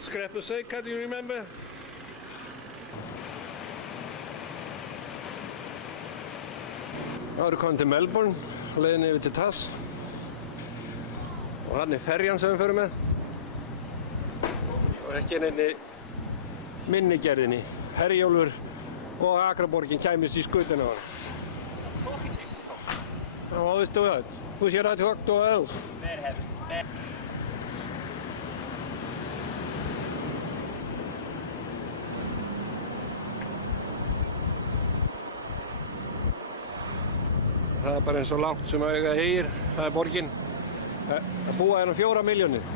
Scrapper, do you remember? Þá erum við komin til Melbourne, leiðin yfir til Tass. Og hann ferjan sem við förum með. Og ekki neinni minnigerðinni. Herjólfur og Akraborgin kæmist í skutuna á hann. I always do that. Who's your right hook to else? Bad habit. Bad. Það bara eins og langt sem auga heyr. Það borgin. Það búa 4 milljónir.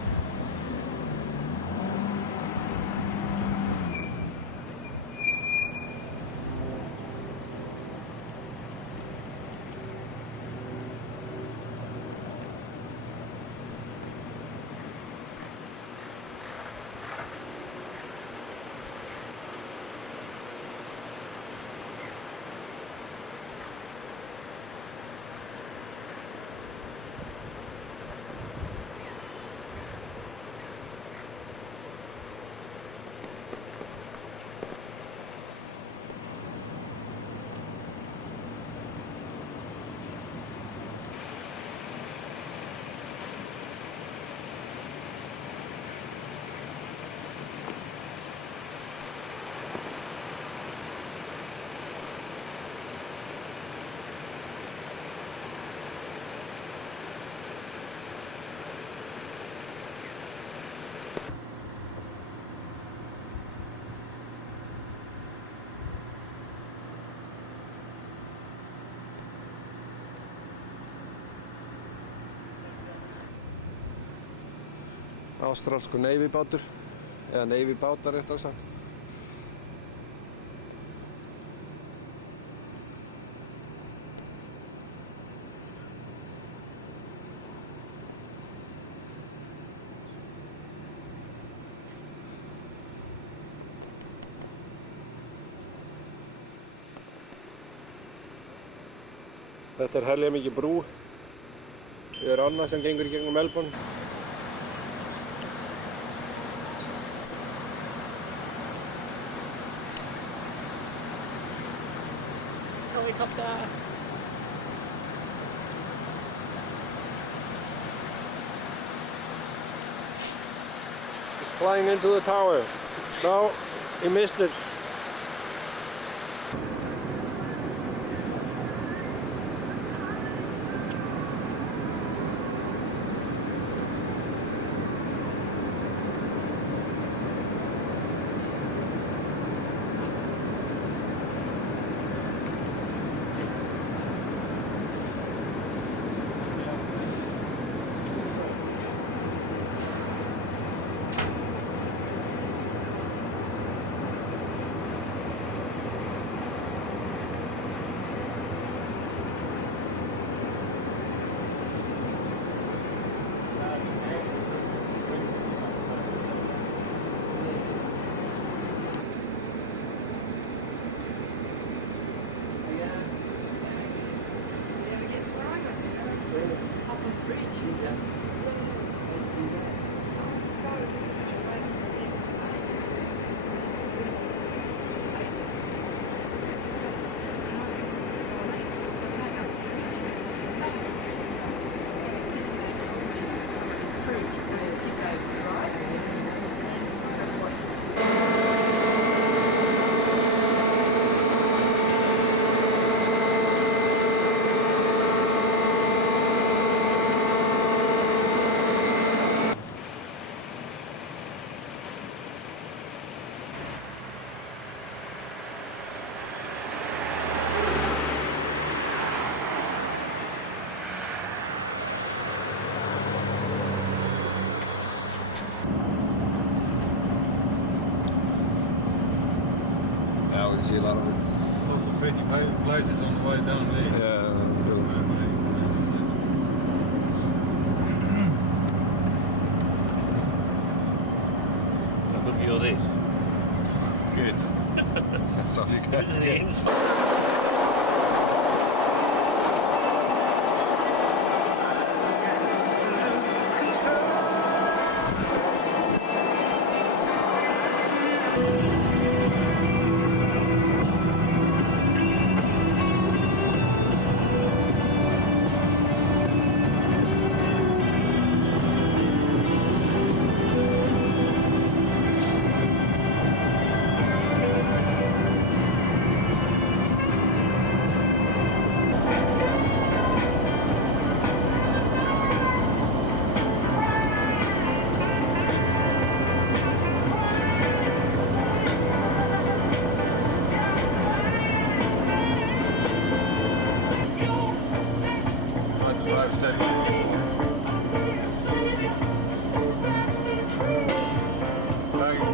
Ástralskur Navy-bátur, eða Navy-bátar réttar sagt. Þetta helja mikið brú yfir ána sem gengur í gegnum Melbourne. Helicopter. He's flying into the tower. No, he missed it. see a lot of it. Lots of pretty places on the way down there. Yeah, A good view of this. good. That's all you can This is the get. inside.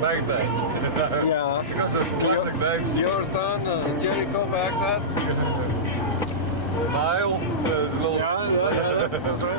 Baghdad. Yeah. Because of classic names. Jordan, Jericho, Baghdad. Nile. Little... Yeah, that's right.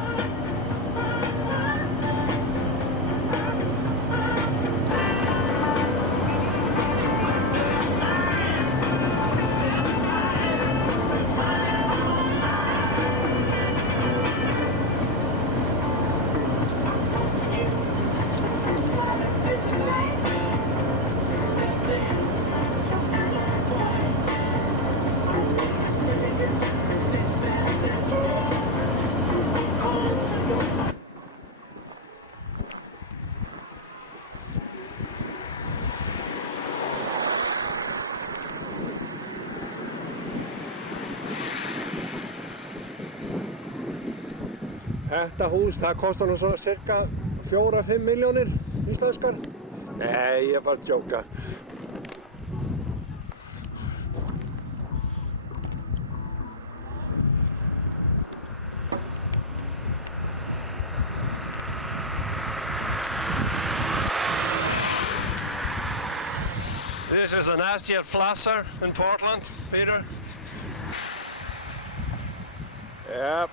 Þetta hús, það kostar nú svona cirka 4-5 milljónir íslenskar. Nei, ég er bara að djóka. This is an Asjet Flasser in Portland, Peter. Yep.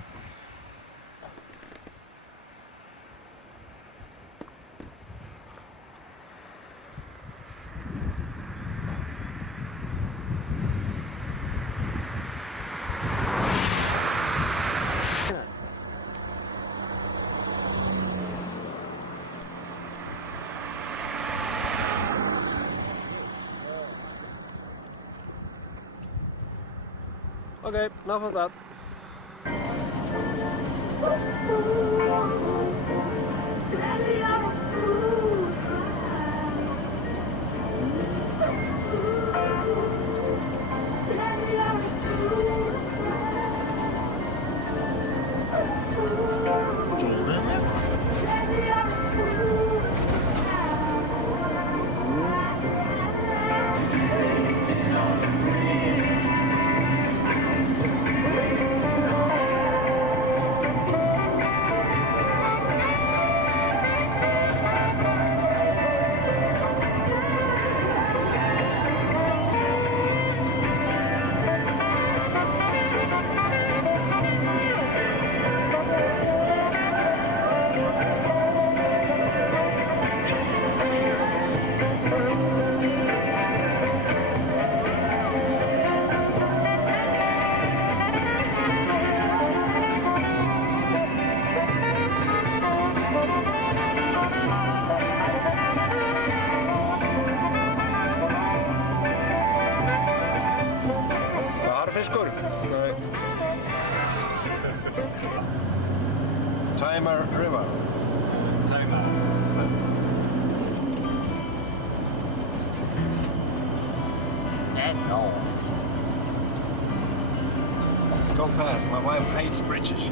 Okay, enough of that. Harfiskur. Timer River. Timer. And north. Go fast, my wife hates bridges.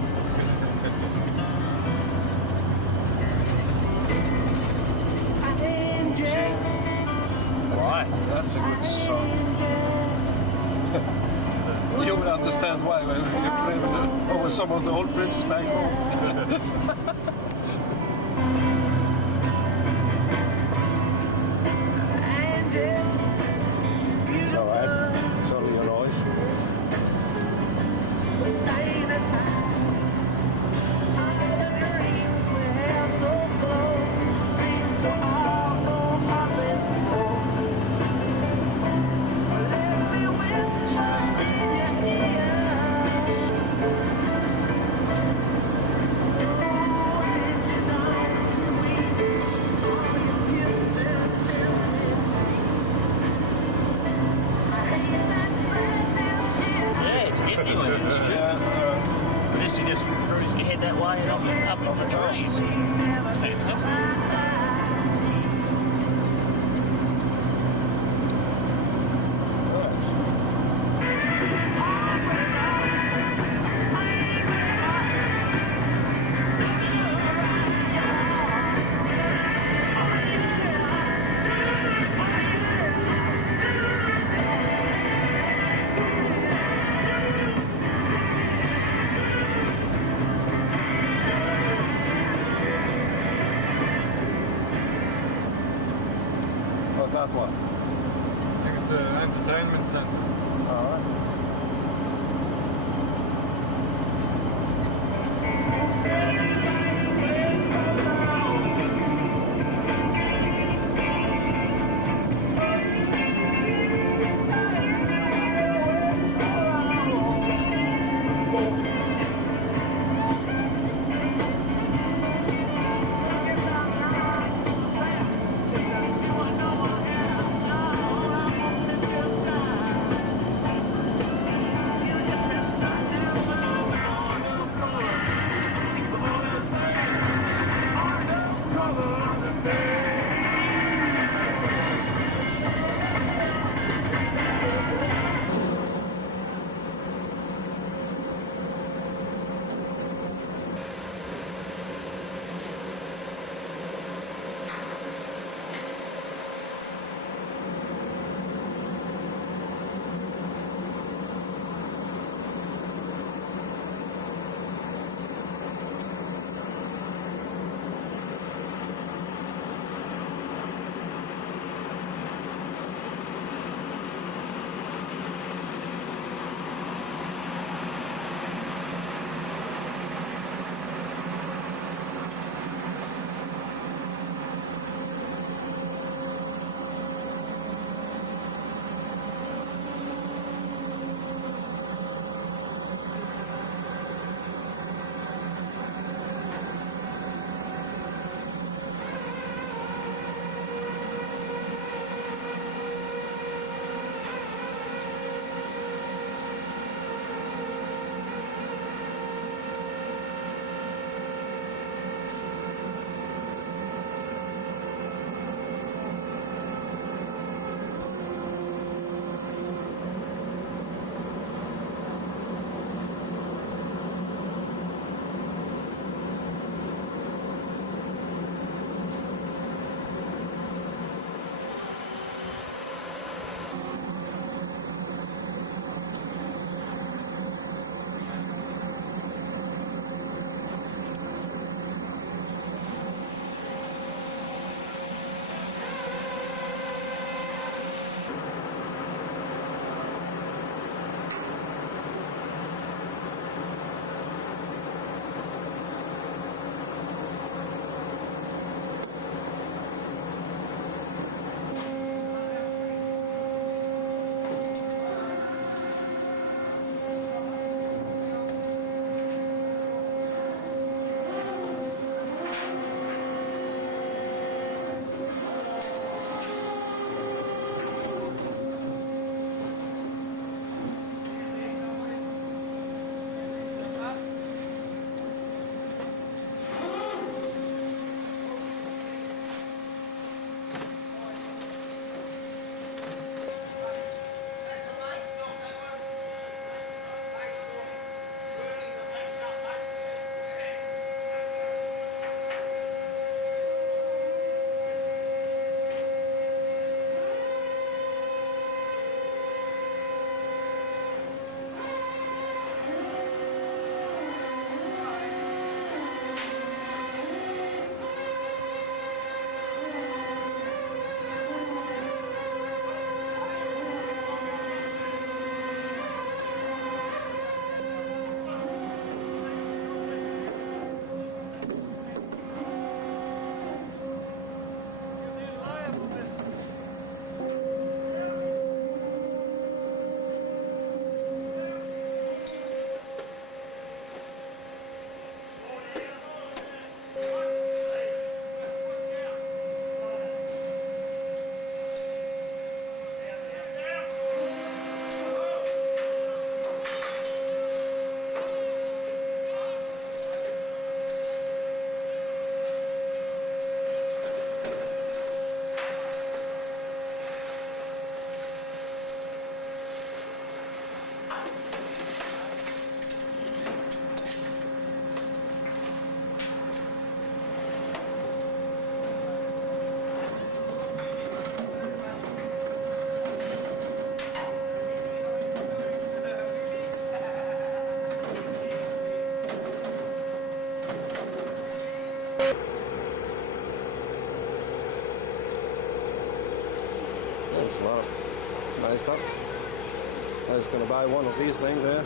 Right. That's a good song. You will understand why when you've driven over some of the old bridges back home. All right. just cruise your head that way and off up on the trees. It's fantastic. What's that one? It's an entertainment center. All right. There's a lot of nice stuff. I was going to buy one of these things here.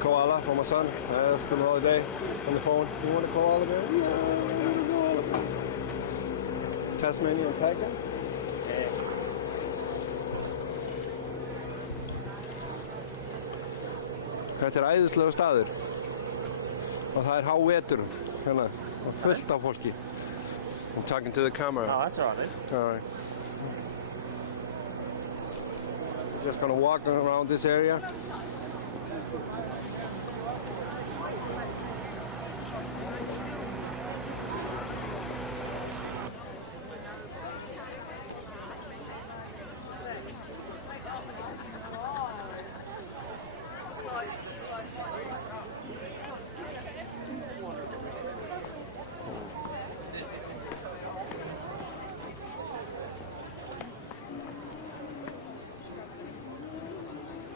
Koala for my son. I asked him the other day on the phone, you want a koala bear? Yeah, Tasmanian tiger? Þetta æðislegur staður og það hávetur hérna og fullt af fólki. I'm talking to the camera. Oh, that's all right. All right. Just gonna walk around this area.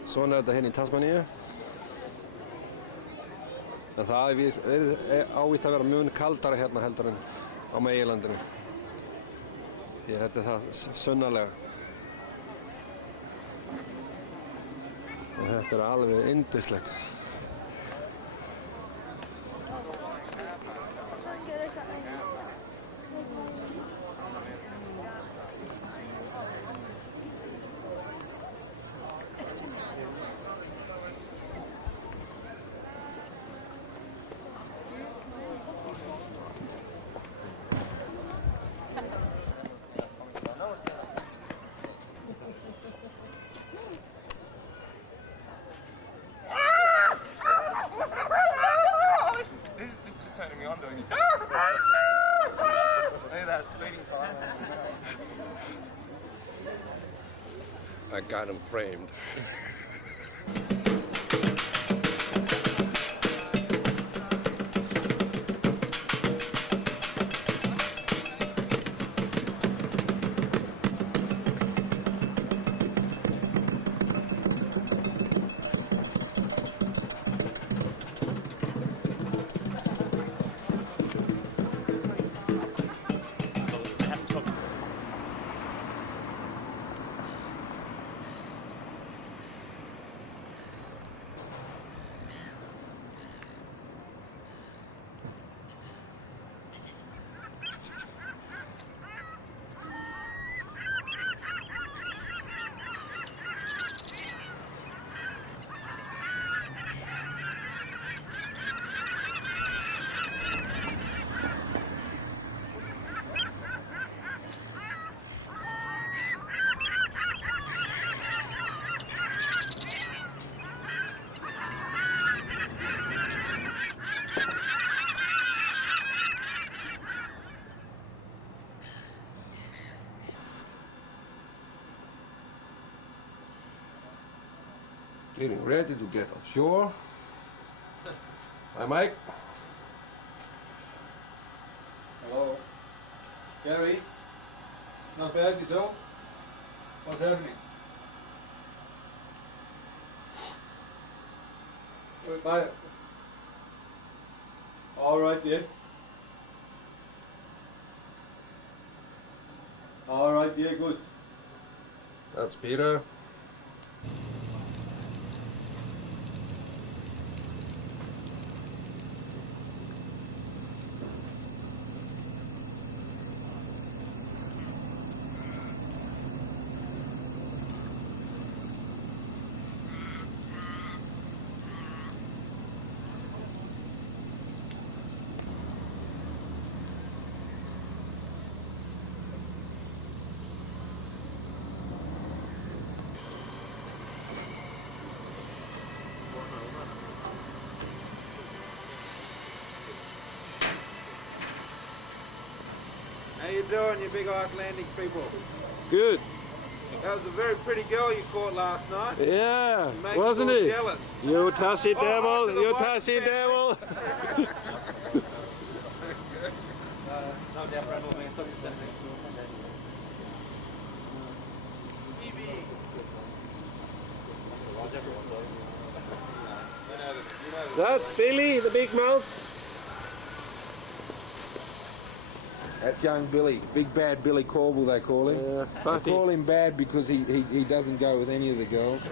Svona er þetta hérna í Tasmaníu. En það ávist að vera mjög kaldara hérna heldur en á meginlandinu. Því þetta er það sunnarlega. Og þetta er alveg yndislegt. I got him framed. Getting ready to get offshore. Hi, Mike. Hello. Gary? Not bad yourself? What's happening? Bye. All right, dear. All right, dear, good. That's Peter. How you doing, you big Icelandic people? Good. That was a very pretty girl you caught last night. Yeah, You make wasn't us all it? jealous. You Tassie Oh, devil, to the you white Tassie devil. No, det är bra då med sommarsättning. That's Billy, the big mouth. That's young Billy, big bad Billy Corbell they call him. They call him bad because he doesn't go with any of the girls.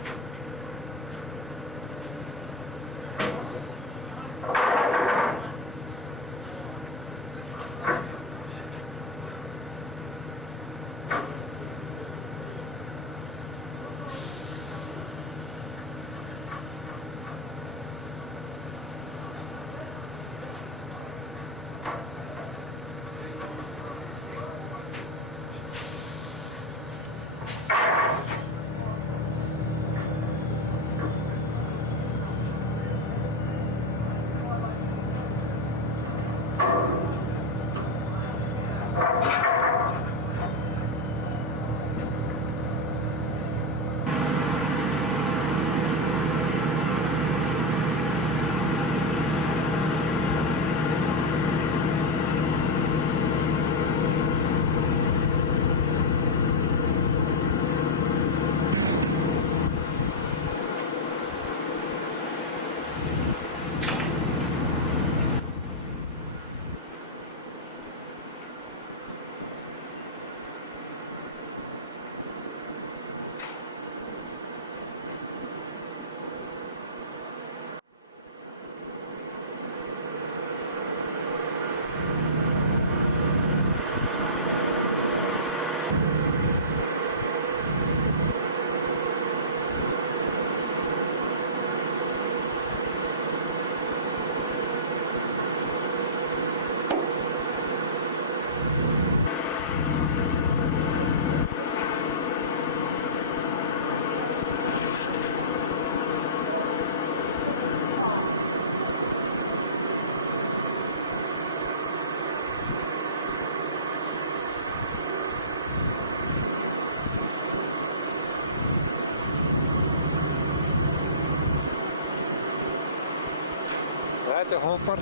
Þetta hoppart.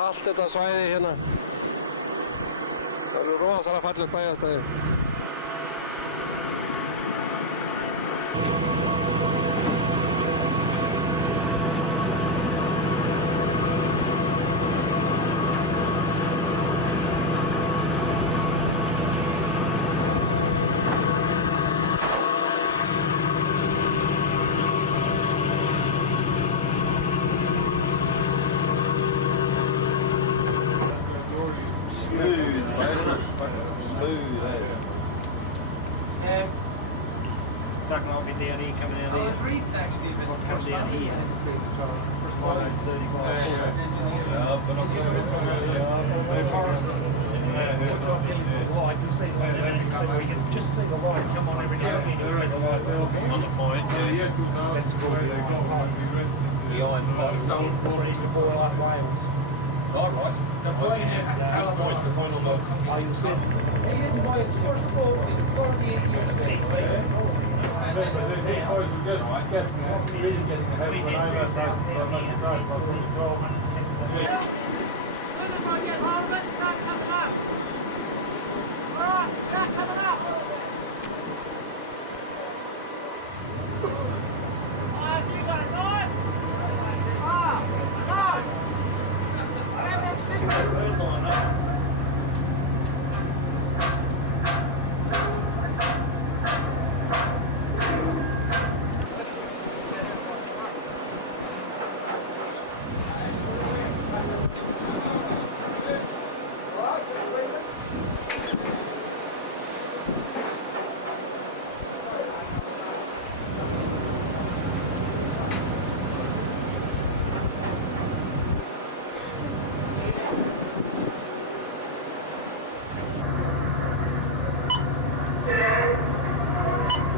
Allt þetta svæði hérna. Það eru rosalega fallegt bæjarstæði.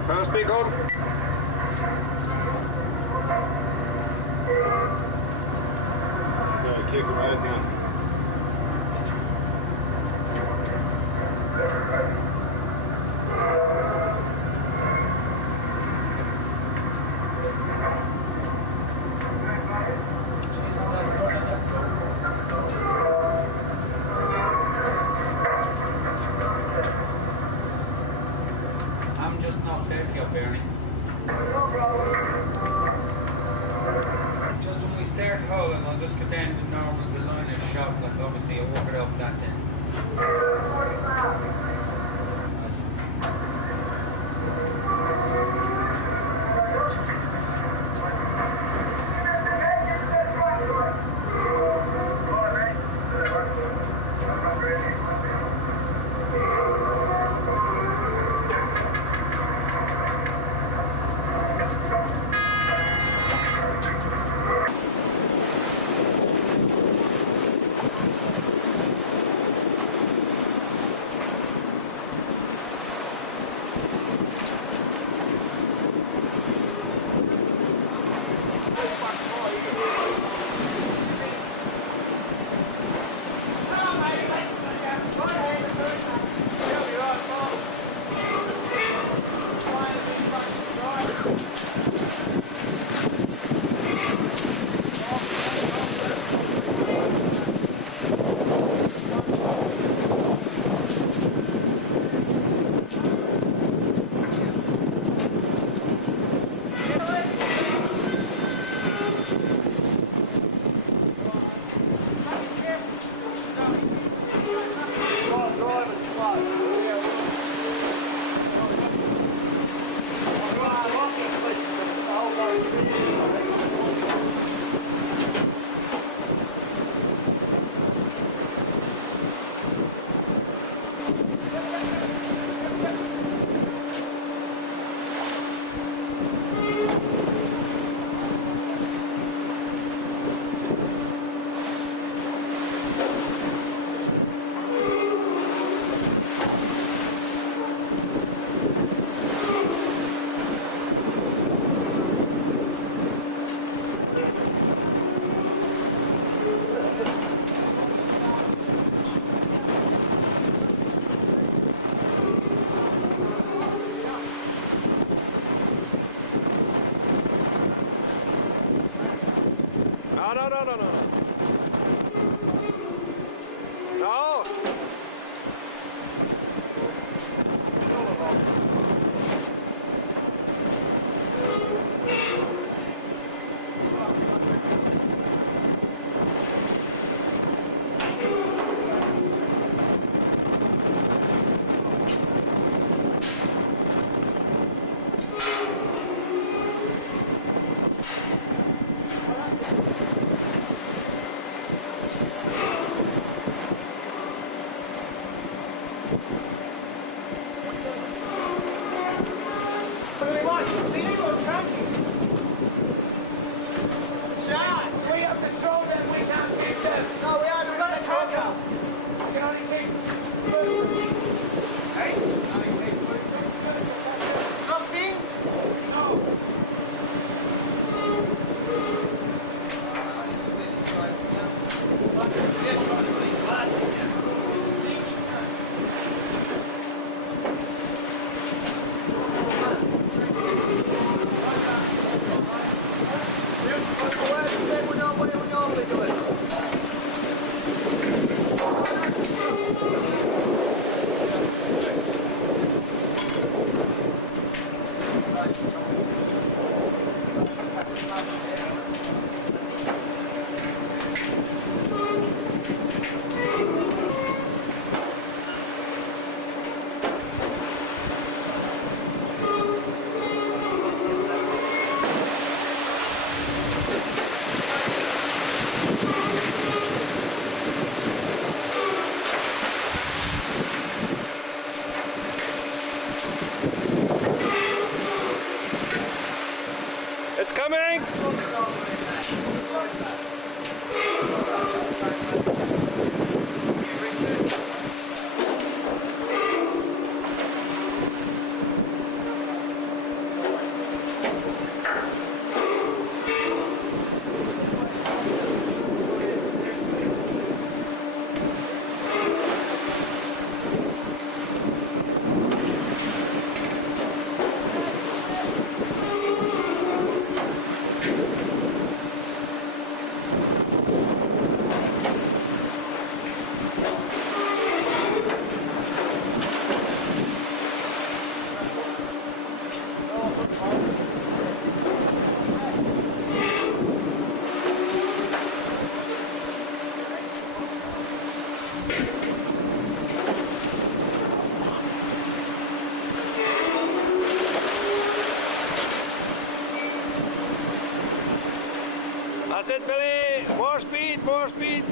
First beacon. Yeah, kick him right now. I'm just not turkey up, Bernie. Just when we start hull and I'll just go down to normal the line of shot, like obviously I'll work it off that then. No. Hey, more speed, more speed.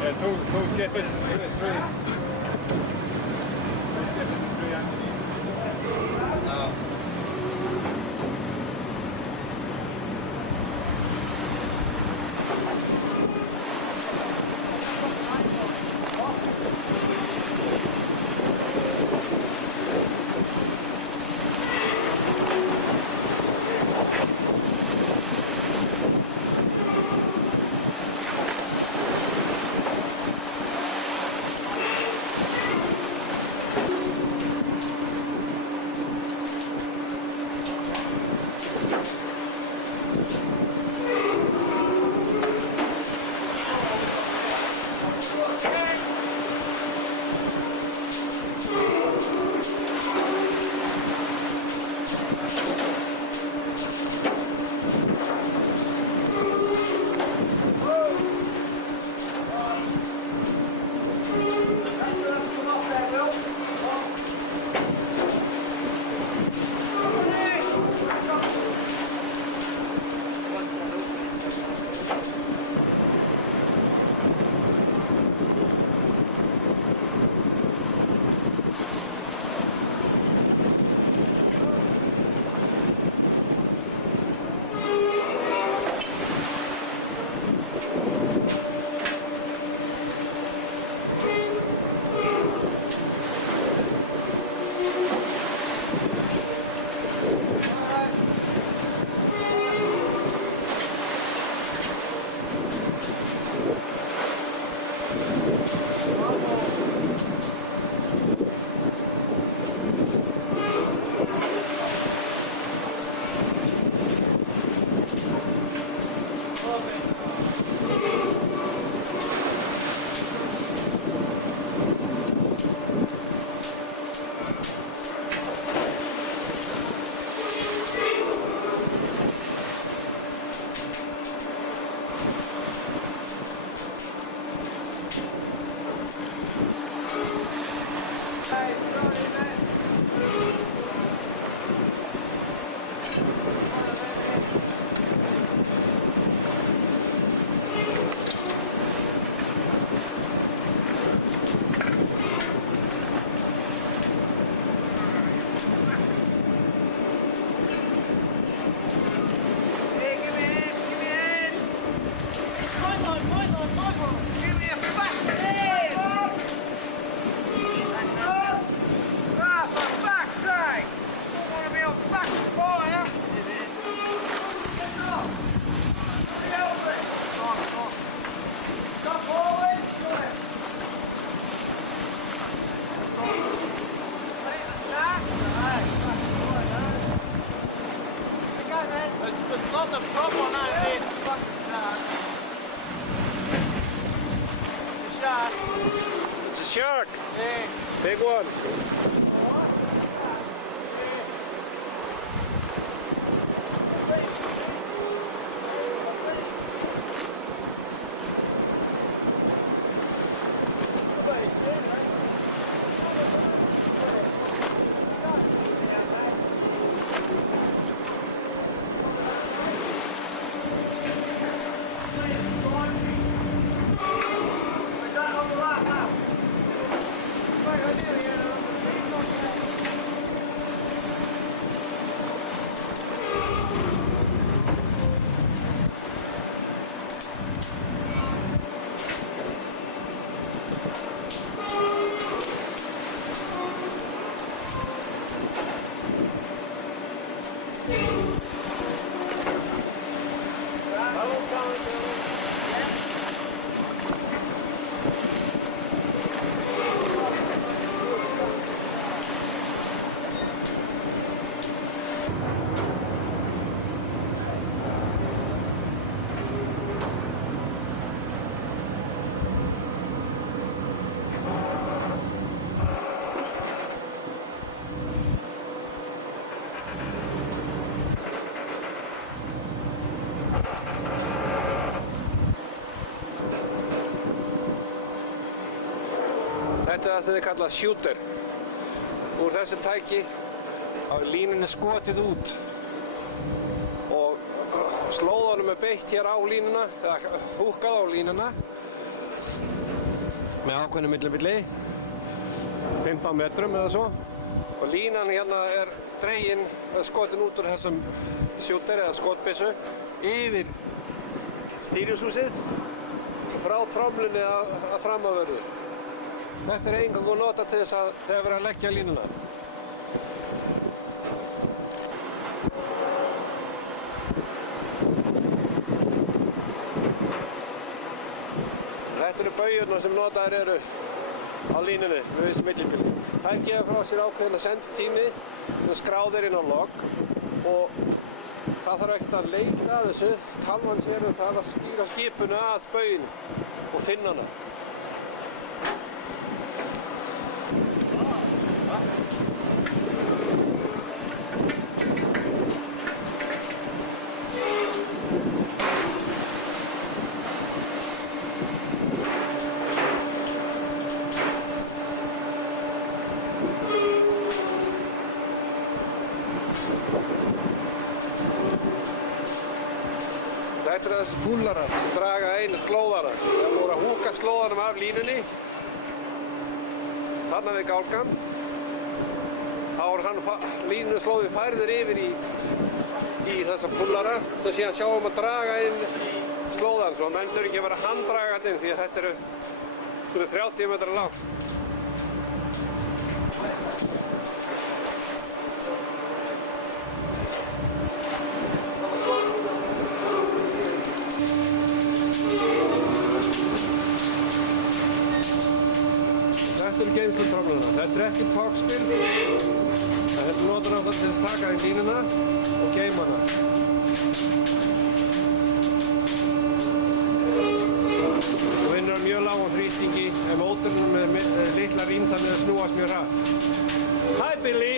Yeah, two skippers, three. Two skippers and three underneath. No. It's not a prop on that, it's a fucking shark. It's a shark. It's a shark. Yeah. Big one. Is that on the lap now? Right, I do, yeah. það sem þið kalla shooter. Úr þessu tæki á línunni skotið út og slóðanum beitt hér á línuna, eða húkkað á línuna með ákveðnu millibili, 15 metrum eða svo. Og línan hérna dregin, skotin út úr þessum shooter eða skotbyssu yfir stýrishúsið og frá tromlunni að framávörðu. Þetta eingöngu nota til þess að þegar verið að leggja línuna. Þetta eru baujurnar sem notaðir eru á línunni við þessi millibili. Þær gefa frá sér ákveðna senditími sem skráðir inn á logg og það þarf ekkert að leita að þessu. Talvan sér það að skýra skipuna að baujunni og finna hana. Þetta eru þessi púlarar sem draga einu slóðara. Það voru að húka slóðanum af línunni. Þarna við gálgan. Þá voru línuslóði færður yfir í þessa púlara sem síðan sjáum að draga inn slóðan. Svo menn þurfi ekki að vera handdragandi inn því að þetta eru 30 metrar langt. Þetta eru geymslutromluna. Þetta ekki tókspil. Þetta notar náttúrulega til að taka í línuna og geyma hana. Og vinnur á mjög lágum þrýstingi en mótorinn með litla rím þannig að snúast mjög hratt. Hi Billy!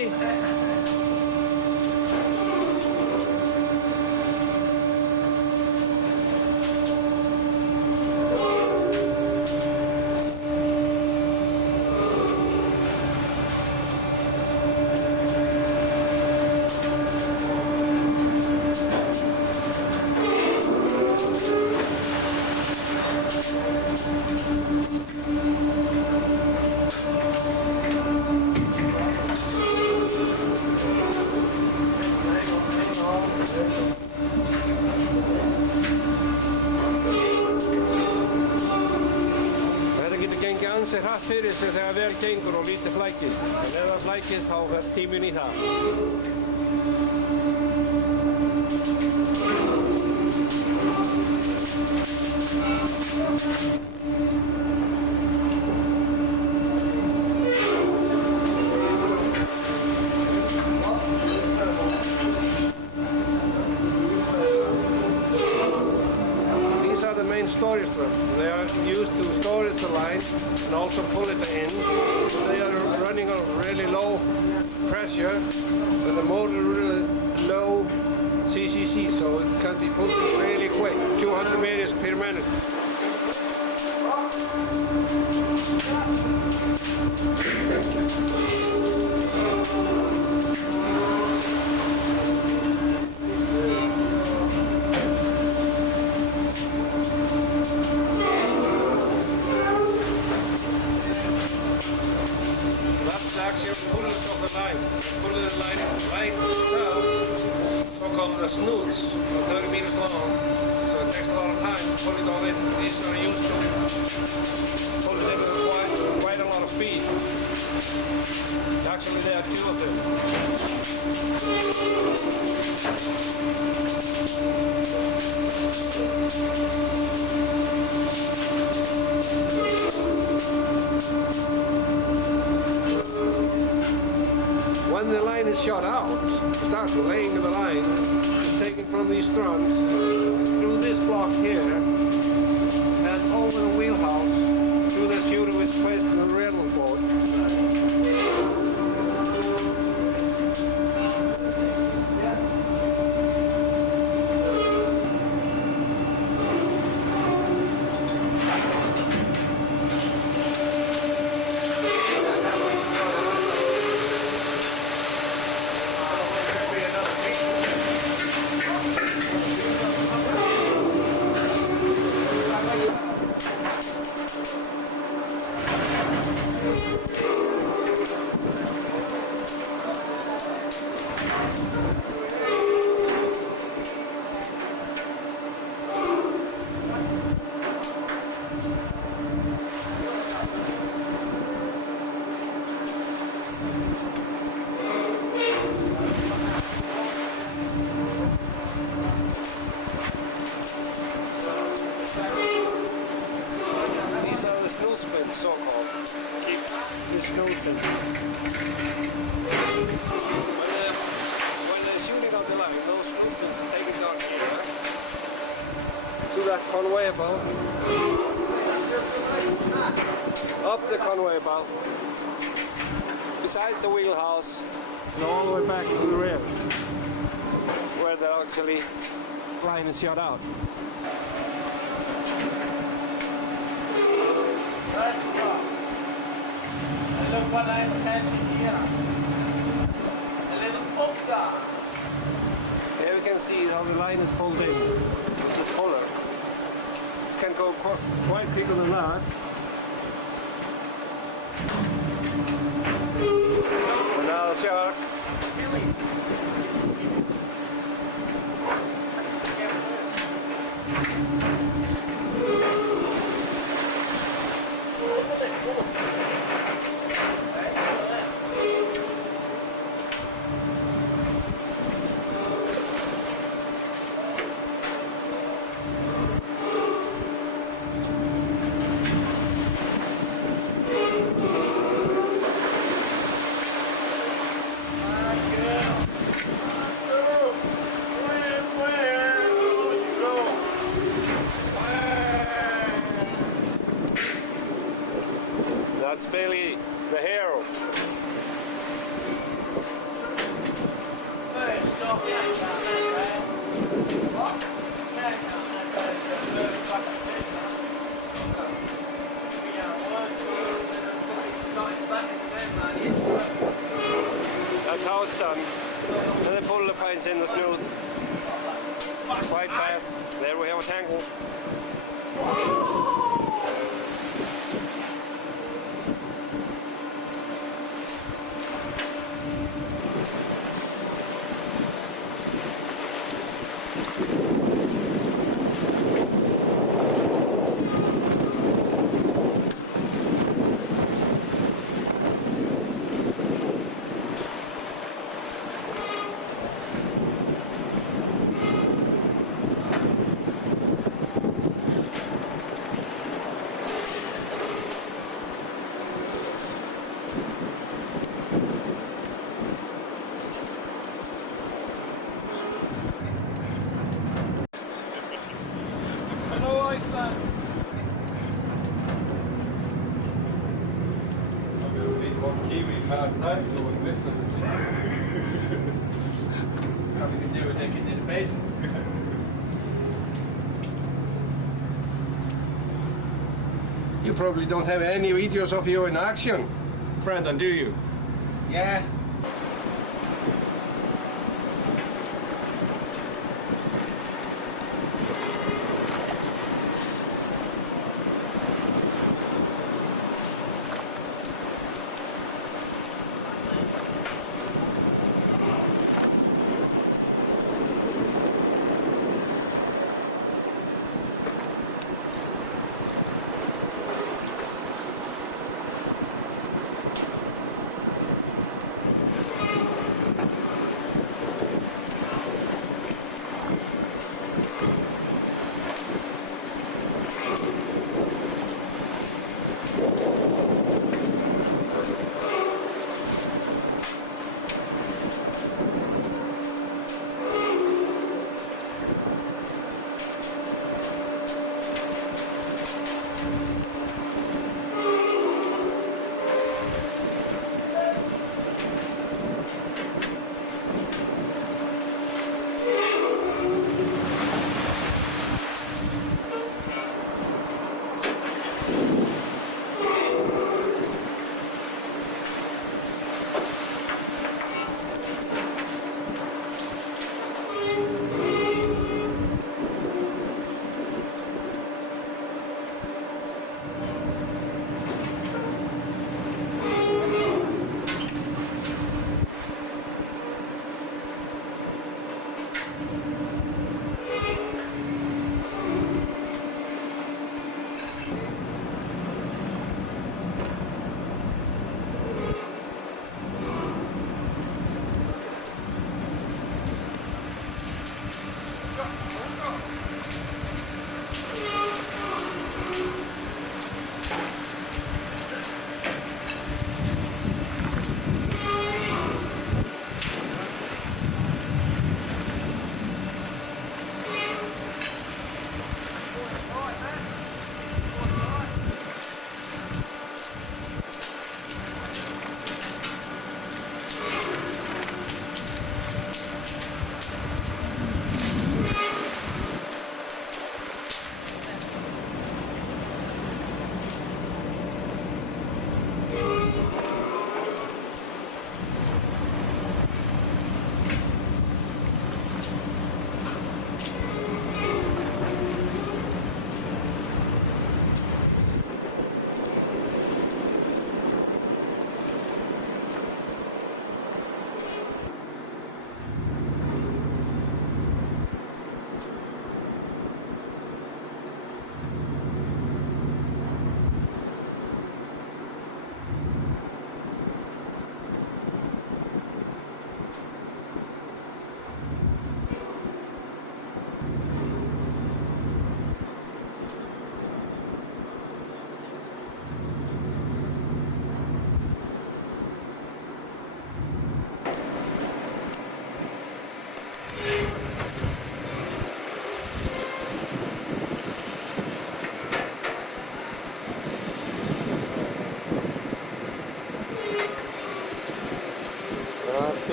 Ansi hratt fyrir sig þegar vel gengur og lítið flækist. En ef það flækist þá fer tíminn í það. These are the main storage struts. They are used to storage the line and also pull it in. They are running on really low pressure with the motor really low CCC, so it can be pulled really quick, 200 meters per minute. That's the actual pullers of the line. Pull the line itself, so-called the snoots, 30 meters long. So it takes a lot of time to pull it all in. These are used to pull it in with quite a lot of speed. Actually, there are two of them. When the line is shot out, start laying the line is taken from these struts through this block here and over the wheelhouse to the shooter which is placed in the railroad board. When they're shooting out the line, those movements take it down here. To that conveyor belt. Up the conveyor belt. Beside the wheelhouse. And all the way back to the rear. Where the actually line is shot out. Look what I'm catching here. A little puffer. Here we can see how the line is pulled in with this puller. It can go quite quicker than that. Another shark. That's Bailey, the hero. That's how it's done. And they pull the pints in the smooth. Quite fast. There we have a tangle. Hello, Iceland. Kiwi part-time doing this, but it's... Probably can do it like in the bed. You probably don't have any videos of you in action, Brandon, do you? Yeah.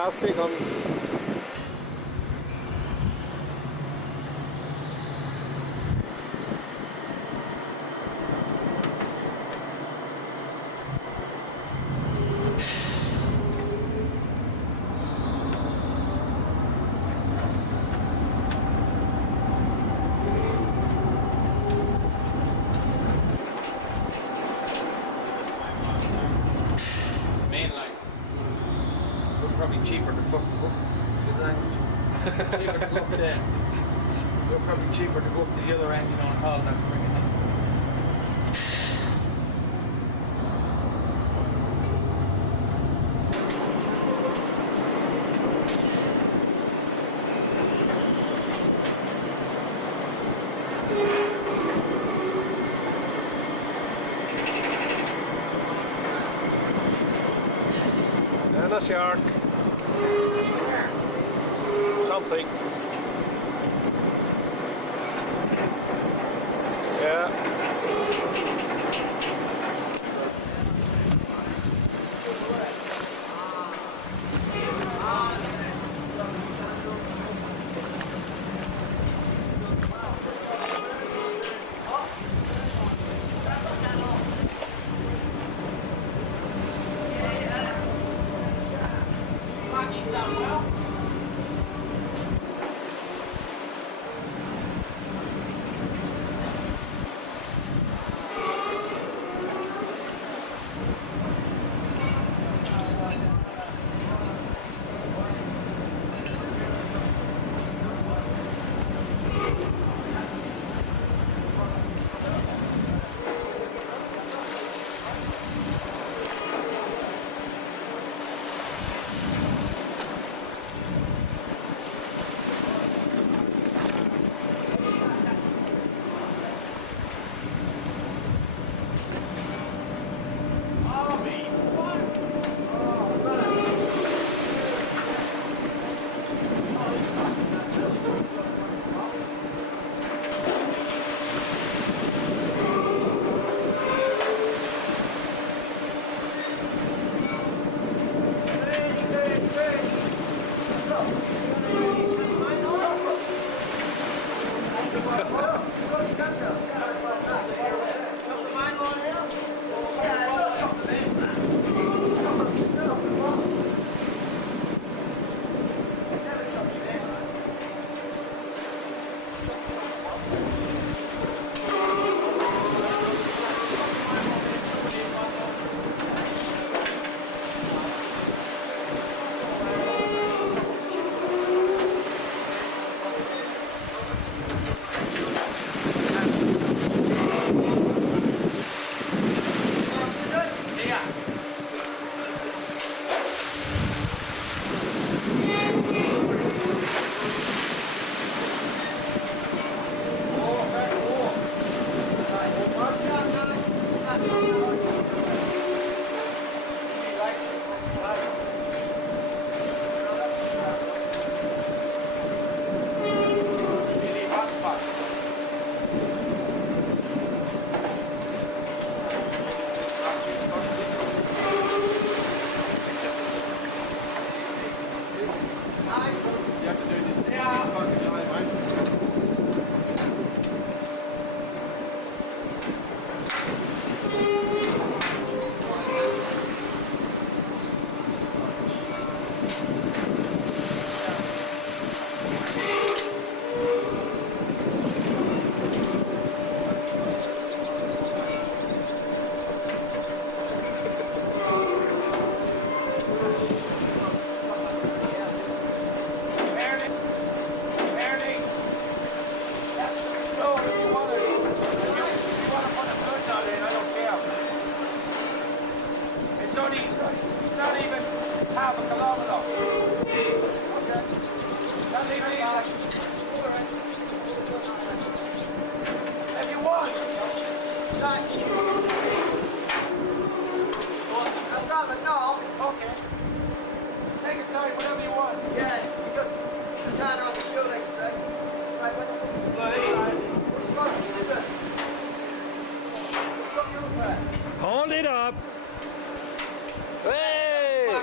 Last big one. Mainline. We're probably cheaper to fucking go. Cheaper to go up there. We're probably cheaper to go up to the other end, you know, and haul that friggin' thing. And a shark. Something. Yeah. Hold it up. Hey!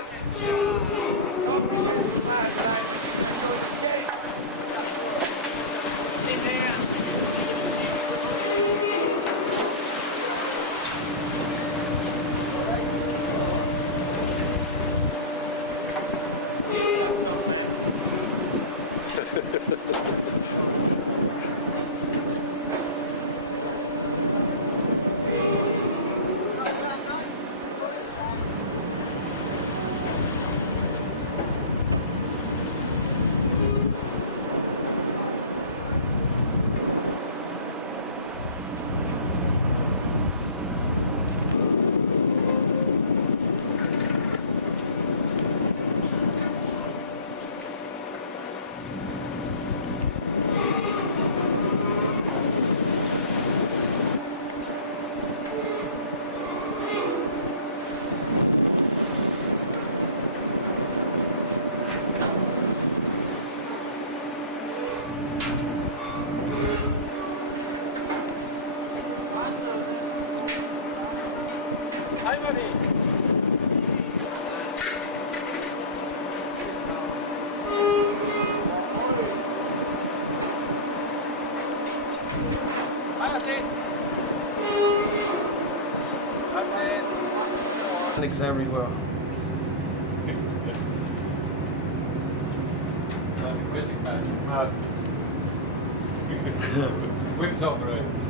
Hi, buddy. Hi, Ate. Mechanics everywhere. Racing masters. Wins operates.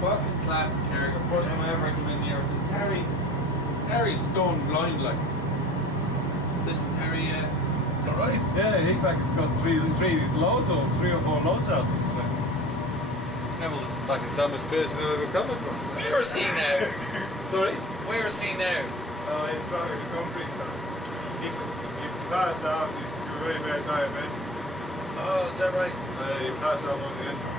Fucking classic Carrier. First time I ever come in here since Terry's stone blind like. Sitting Terry, alright? Yeah, he got three or four loads out. Neville is the fucking dumbest person I've ever come across. Where is he now? Sorry? Where is he now? He's probably the concrete time. He passed out, he's very bad diabetic. Oh, is that right? He passed out on the entrance.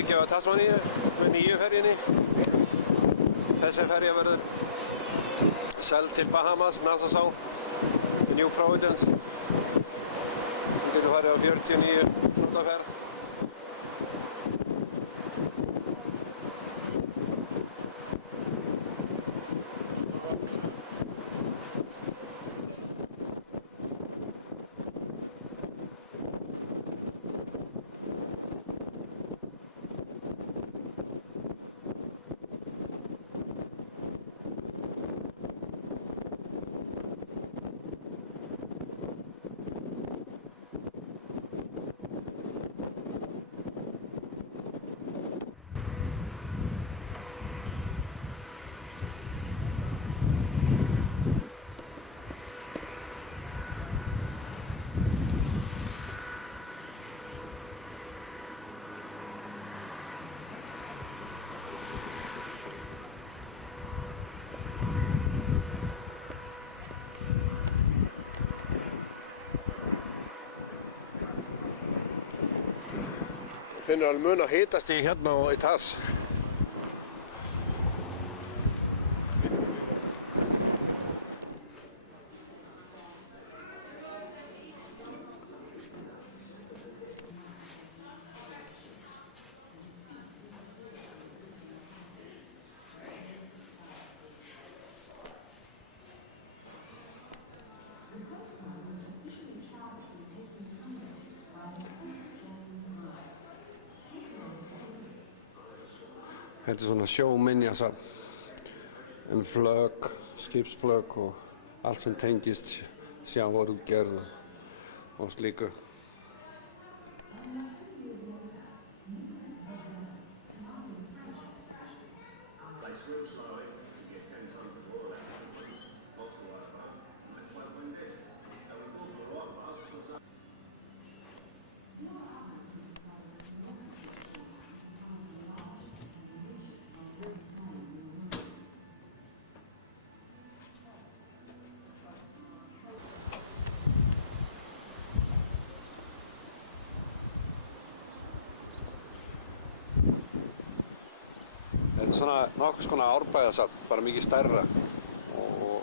yfirgefa Tasmaníu með nýju ferjunni. Þessi ferja verður seld til Bahamas, Nassau, New Providence. Þú getur farið á 49 knúta ferð. Finnur alveg mun að hitastig hérna í Tass. Þetta svona sjóminjasafn flök, skipsflök og allt sem tengist sjávarútgerð og slíku. Þetta svona nokkurs konar árbæðasafn, bara mikið stærra og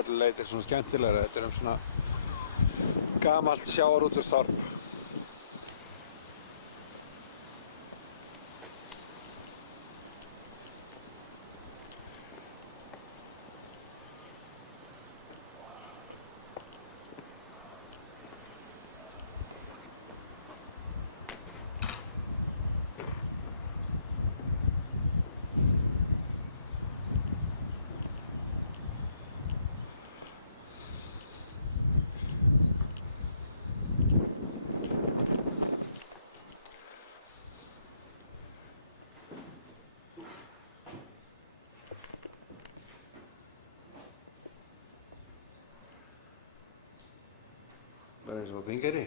öllu leyti svona skemmtilegra. Þetta svona gamalt sjávarútvegsþorp. Bara eins og Þingeyri.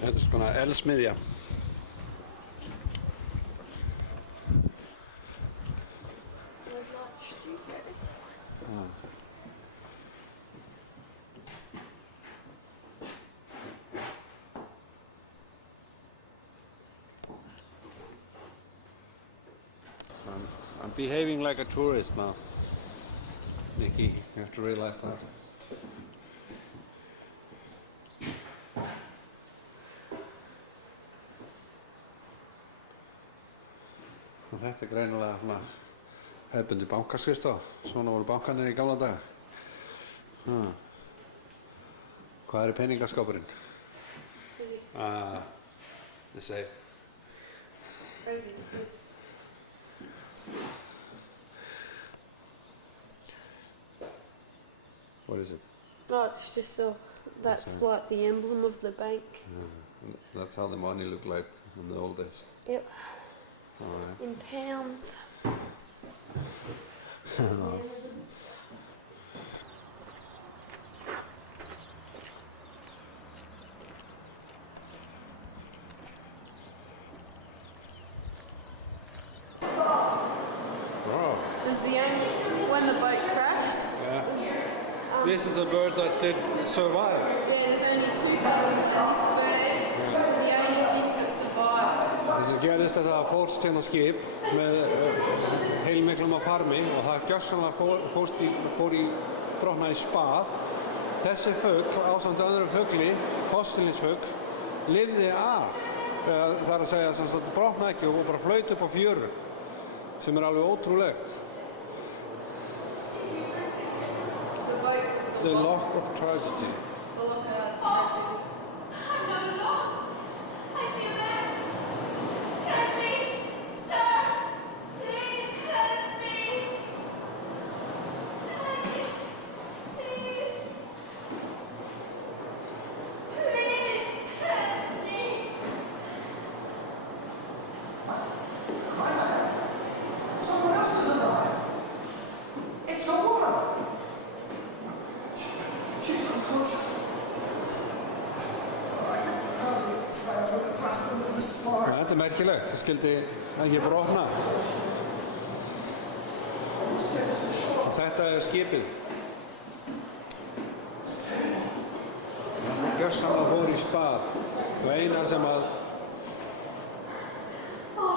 Þetta svona elsmiðja. I'm behaving like a tourist now, Nikki. You have to realize that. Og þetta greinilega svona hefðbundi bankaskrifstofa. Svona voru bankarnir í gamla daga. Hvað peningaskápurinn? The safe. What is it? Oh, it's just so. That's like the emblem of the bank. That's how the money looked like in the old days. Yep. All right. In pounds. was the only when the boat crashed. Yeah. This is the bird that did survive. Yeah, there's only 2 birds, and this bird were the only things that survived. Þessi gerðist þetta fórst hérna skip með heilmiklum á farmi og það gjörsamlega fór í brotnaði spað. Þessi fugl ásamt öðrum fugli, postilinsfugl, lifði af. Það er að segja að það brotnaði ekki og bara flaut upp á fjöru, sem er alveg ótrúlegt. The Loch of Tragedy. The Loch of Tragedy. Þetta er merkilegt, það skildi ekki brotna. Og þetta er skipið. Það gjörsamlega fór í spað og eina sem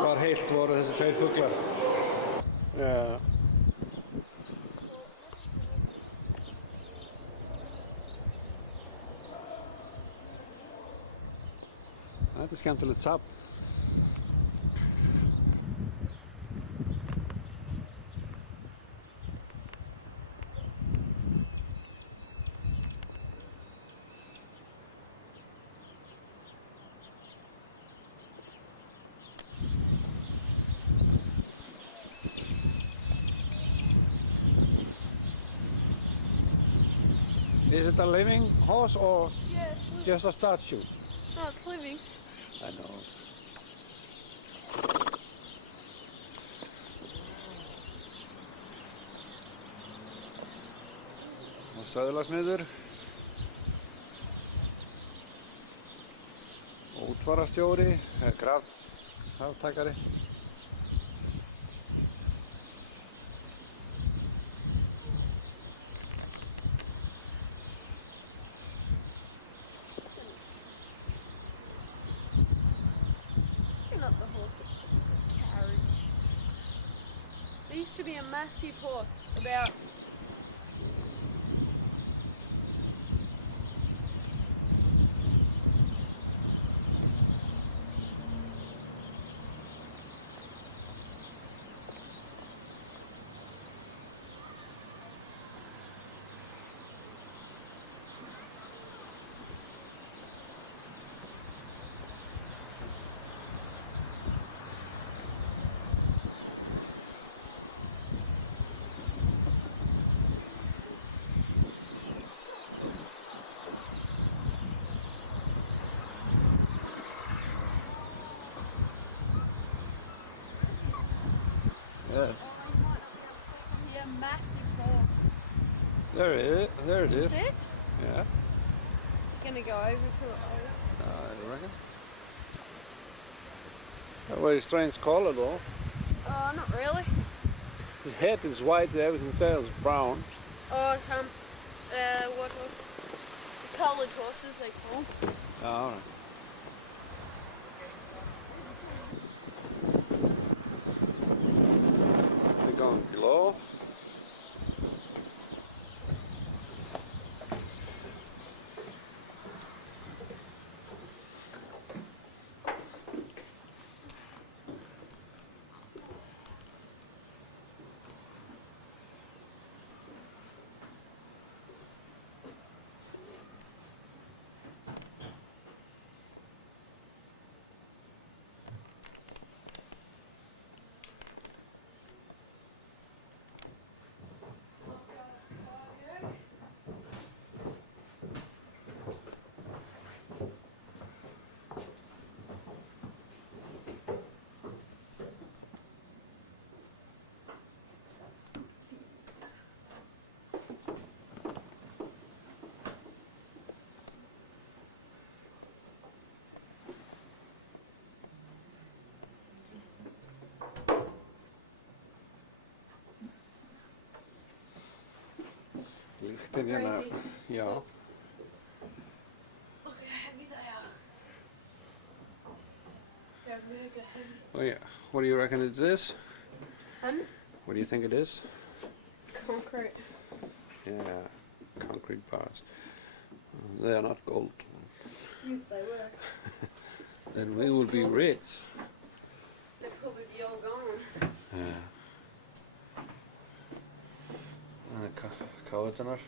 var heilt voru þessi 2 fuglar. Þetta er skemmtilegt safn. Is it a living horse or just a statue? No, it's living. I know. Og söðlasmiður. Og útfararstjóri, graftakari. There used to be a massive horse about massive horse. There it is. There it is. Is it? Yeah. Gonna go over to it. I reckon. A very strange color though. Oh, not really. His head is white, everything else is brown. Oh, what horse? The coloured horses they call. Oh, all right. We're going below. Þetta hérna, já. Look how heavy they are. They're mega heavy. Oh yeah. What do you reckon it is? What do you think it is? Concrete. Yeah, concrete bars. They are not gold. If they were. Then we will be rich. They'd probably be all gone. Yeah. And káeturnar.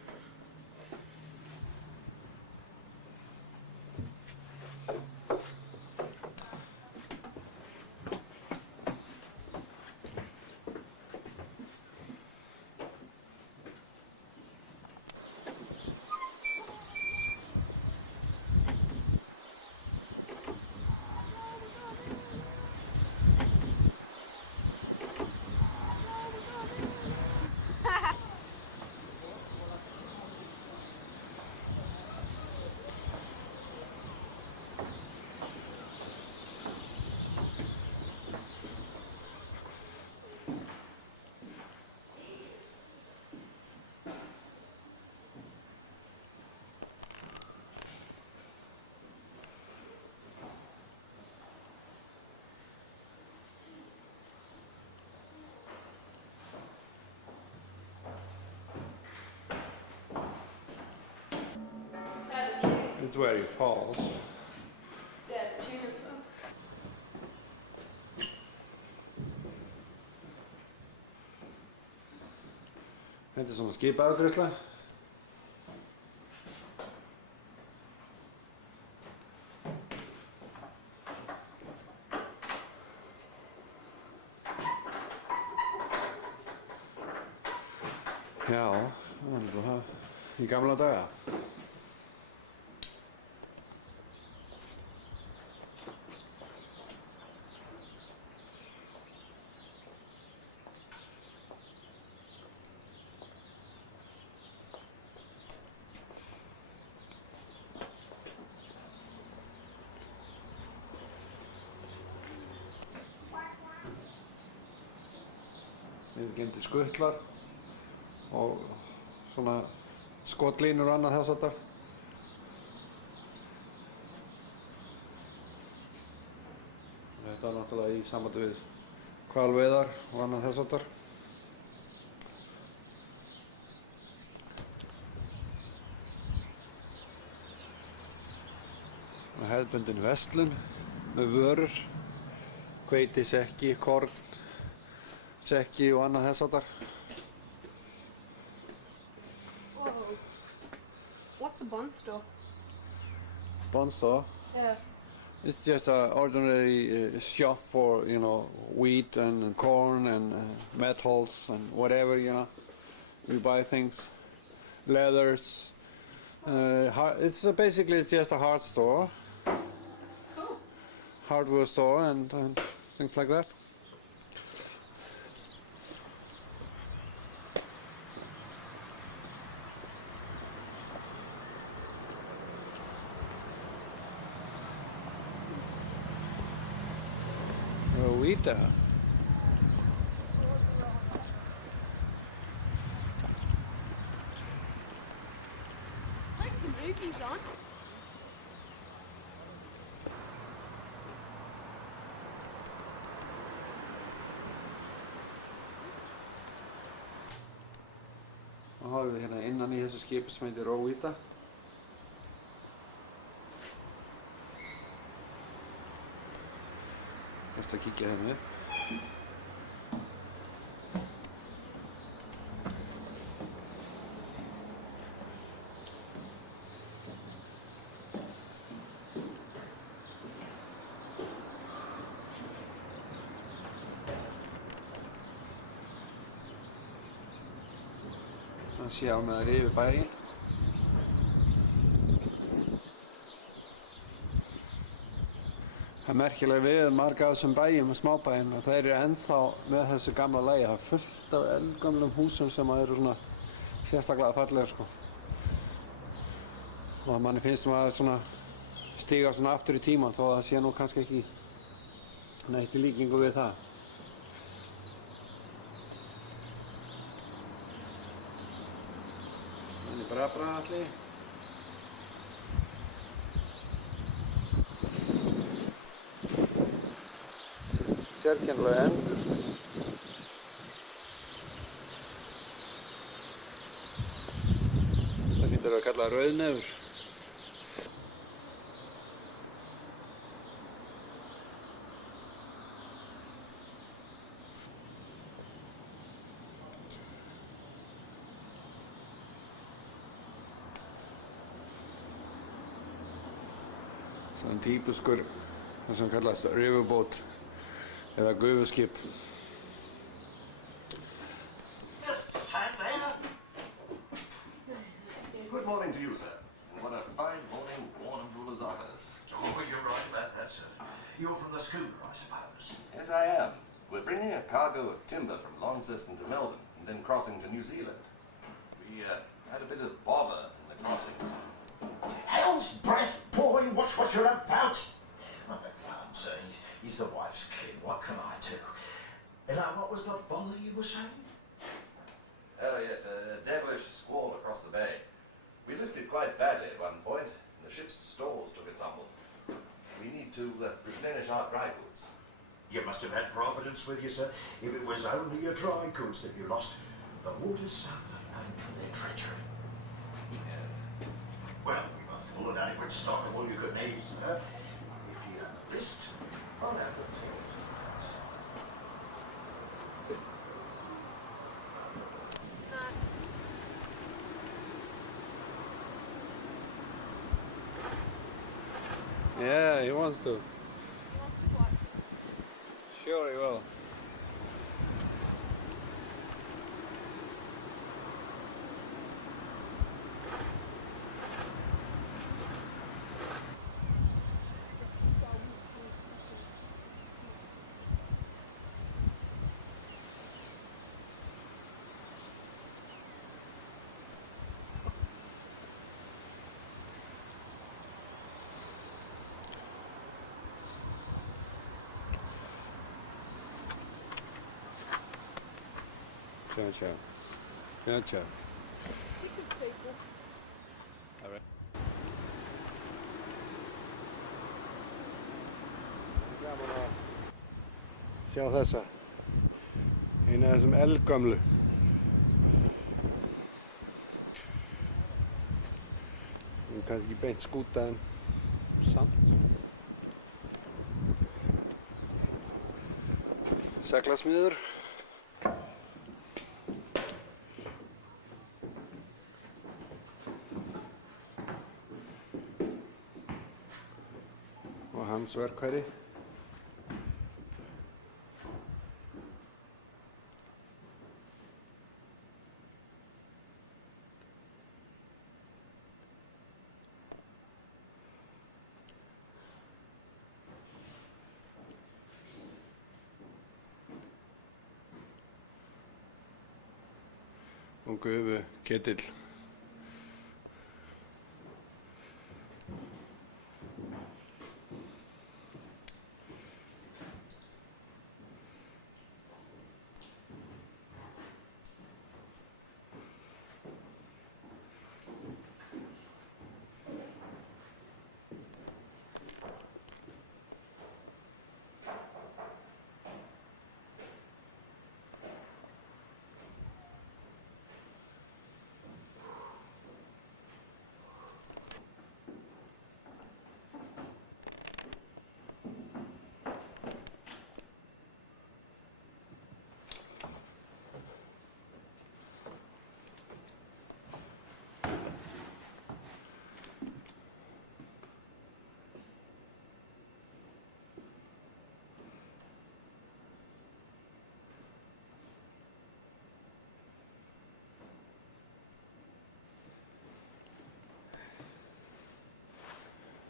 It's where he falls. Yeah, the tune as well. Þetta svona skipaafgreiðsla. Já, það í gamla daga. Viðurkenndi skutlar og svona skotlínur og annað þess háttar. Þetta er náttúrulega í sambandi við hvalveiðar og annað þess háttar. Hefðbundin verslun með vörur, hveiti, sekki, korn, sekki og annað þess háttar. Whoa. What's a bun store? Bun store? Yeah. It's just an ordinary shop for, you know, wheat and corn and metals and whatever, you know. We buy things, leathers. It's basically just a hard store. Cool. Hardware store and things like that. Rowita. Like the movies on. Og þá erum við hérna innan í þessu skipi sem heitir Rowita. Best að kíkja hérna upp. Það sé á með það yfir bæinn. Það er merkilega við marga af þessum bæjum og smábæjum og þeir eru ennþá með þessu gamla lagi. Það er fullt af eldgamlum húsum sem eru svona sérstaklega fallegar sko. Og manni finnst maður svona stíga svona aftur í tímann þó að það sé nú kannski ekki neitt í líkingu við það. Það er bara Krabbaatli. Sérkennilega endur. Það hlýtur að kalla rauðnefur. Svona típiskur, það sem kallast riverboat eða gufuskip. Just stand there. Good morning to you, sir. What a fine morning, Warren Bullazakis. Oh, you're right about that, sir. You're from the schooner, I suppose. Yes, I am. We're bringing a cargo of timber from Launceston to Melbourne and then crossing to New Zealand. We had a bit of bother in the crossing. Hell's breath, boy, watch what you're about. I beg your pardon, sir. He's the wife's kid. What can I do? Now, what was the bother you were saying? Oh, yes, a devilish squall across the bay. We listed quite badly at one point, and the ship's stores took a tumble. We need to replenish our dry goods. You must have had Providence with you, sir. If it was only your dry goods that you lost, the waters south are known for their treachery. Yes. Well, we've a full and adequate stock of all you could need, sir. If you have a list, I'll have the thing. Yeah, he wants to. Sure he will. Gotcha. Gotcha. Sick of people. All right. Gaman að sjá þessa. Eina af þessum eldgömlu. Kannski ekki beint skúta en samt. Seglasmiður. Hans verkfæri. Og gufu ketill.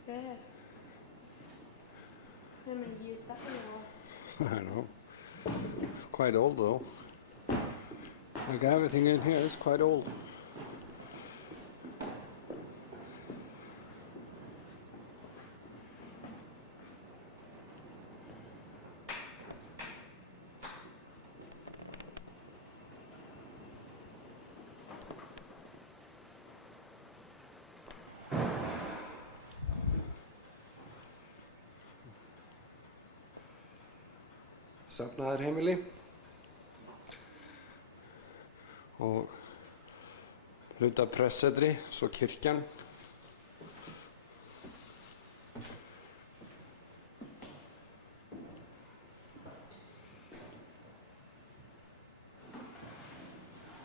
Yeah. How many years that gonna last? I know. Quite old though. Like everything in here is quite old. safnaðarheimili og hluta pressetri, svo kirkjan.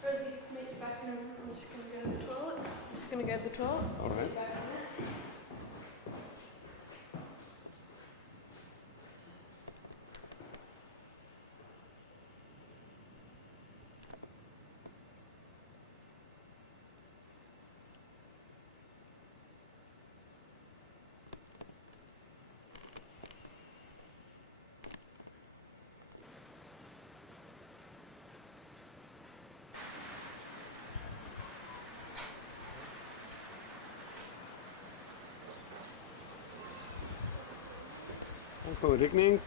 Rosie, make it back in a room. I'm just going to go to the toilet. I'm just going to go to the toilet. All right. Be back in a minute. Það komið rigning.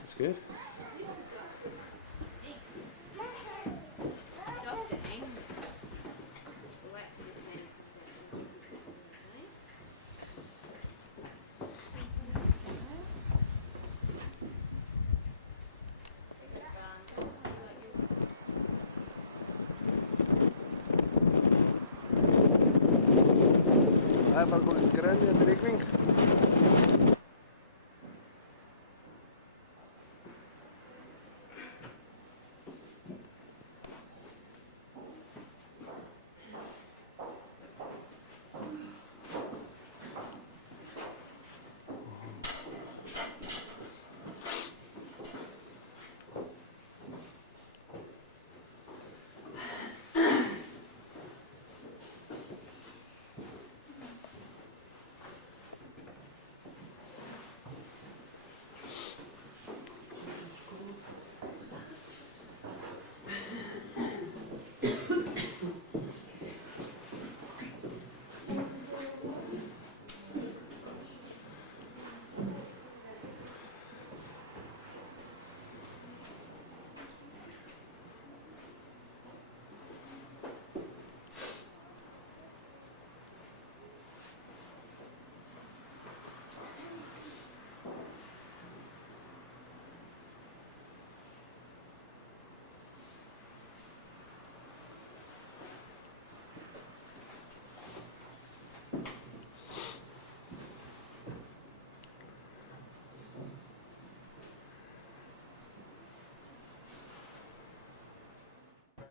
That's good. Dr. Angus. Well, that's his name. Það bara komið grænni eftir rigning.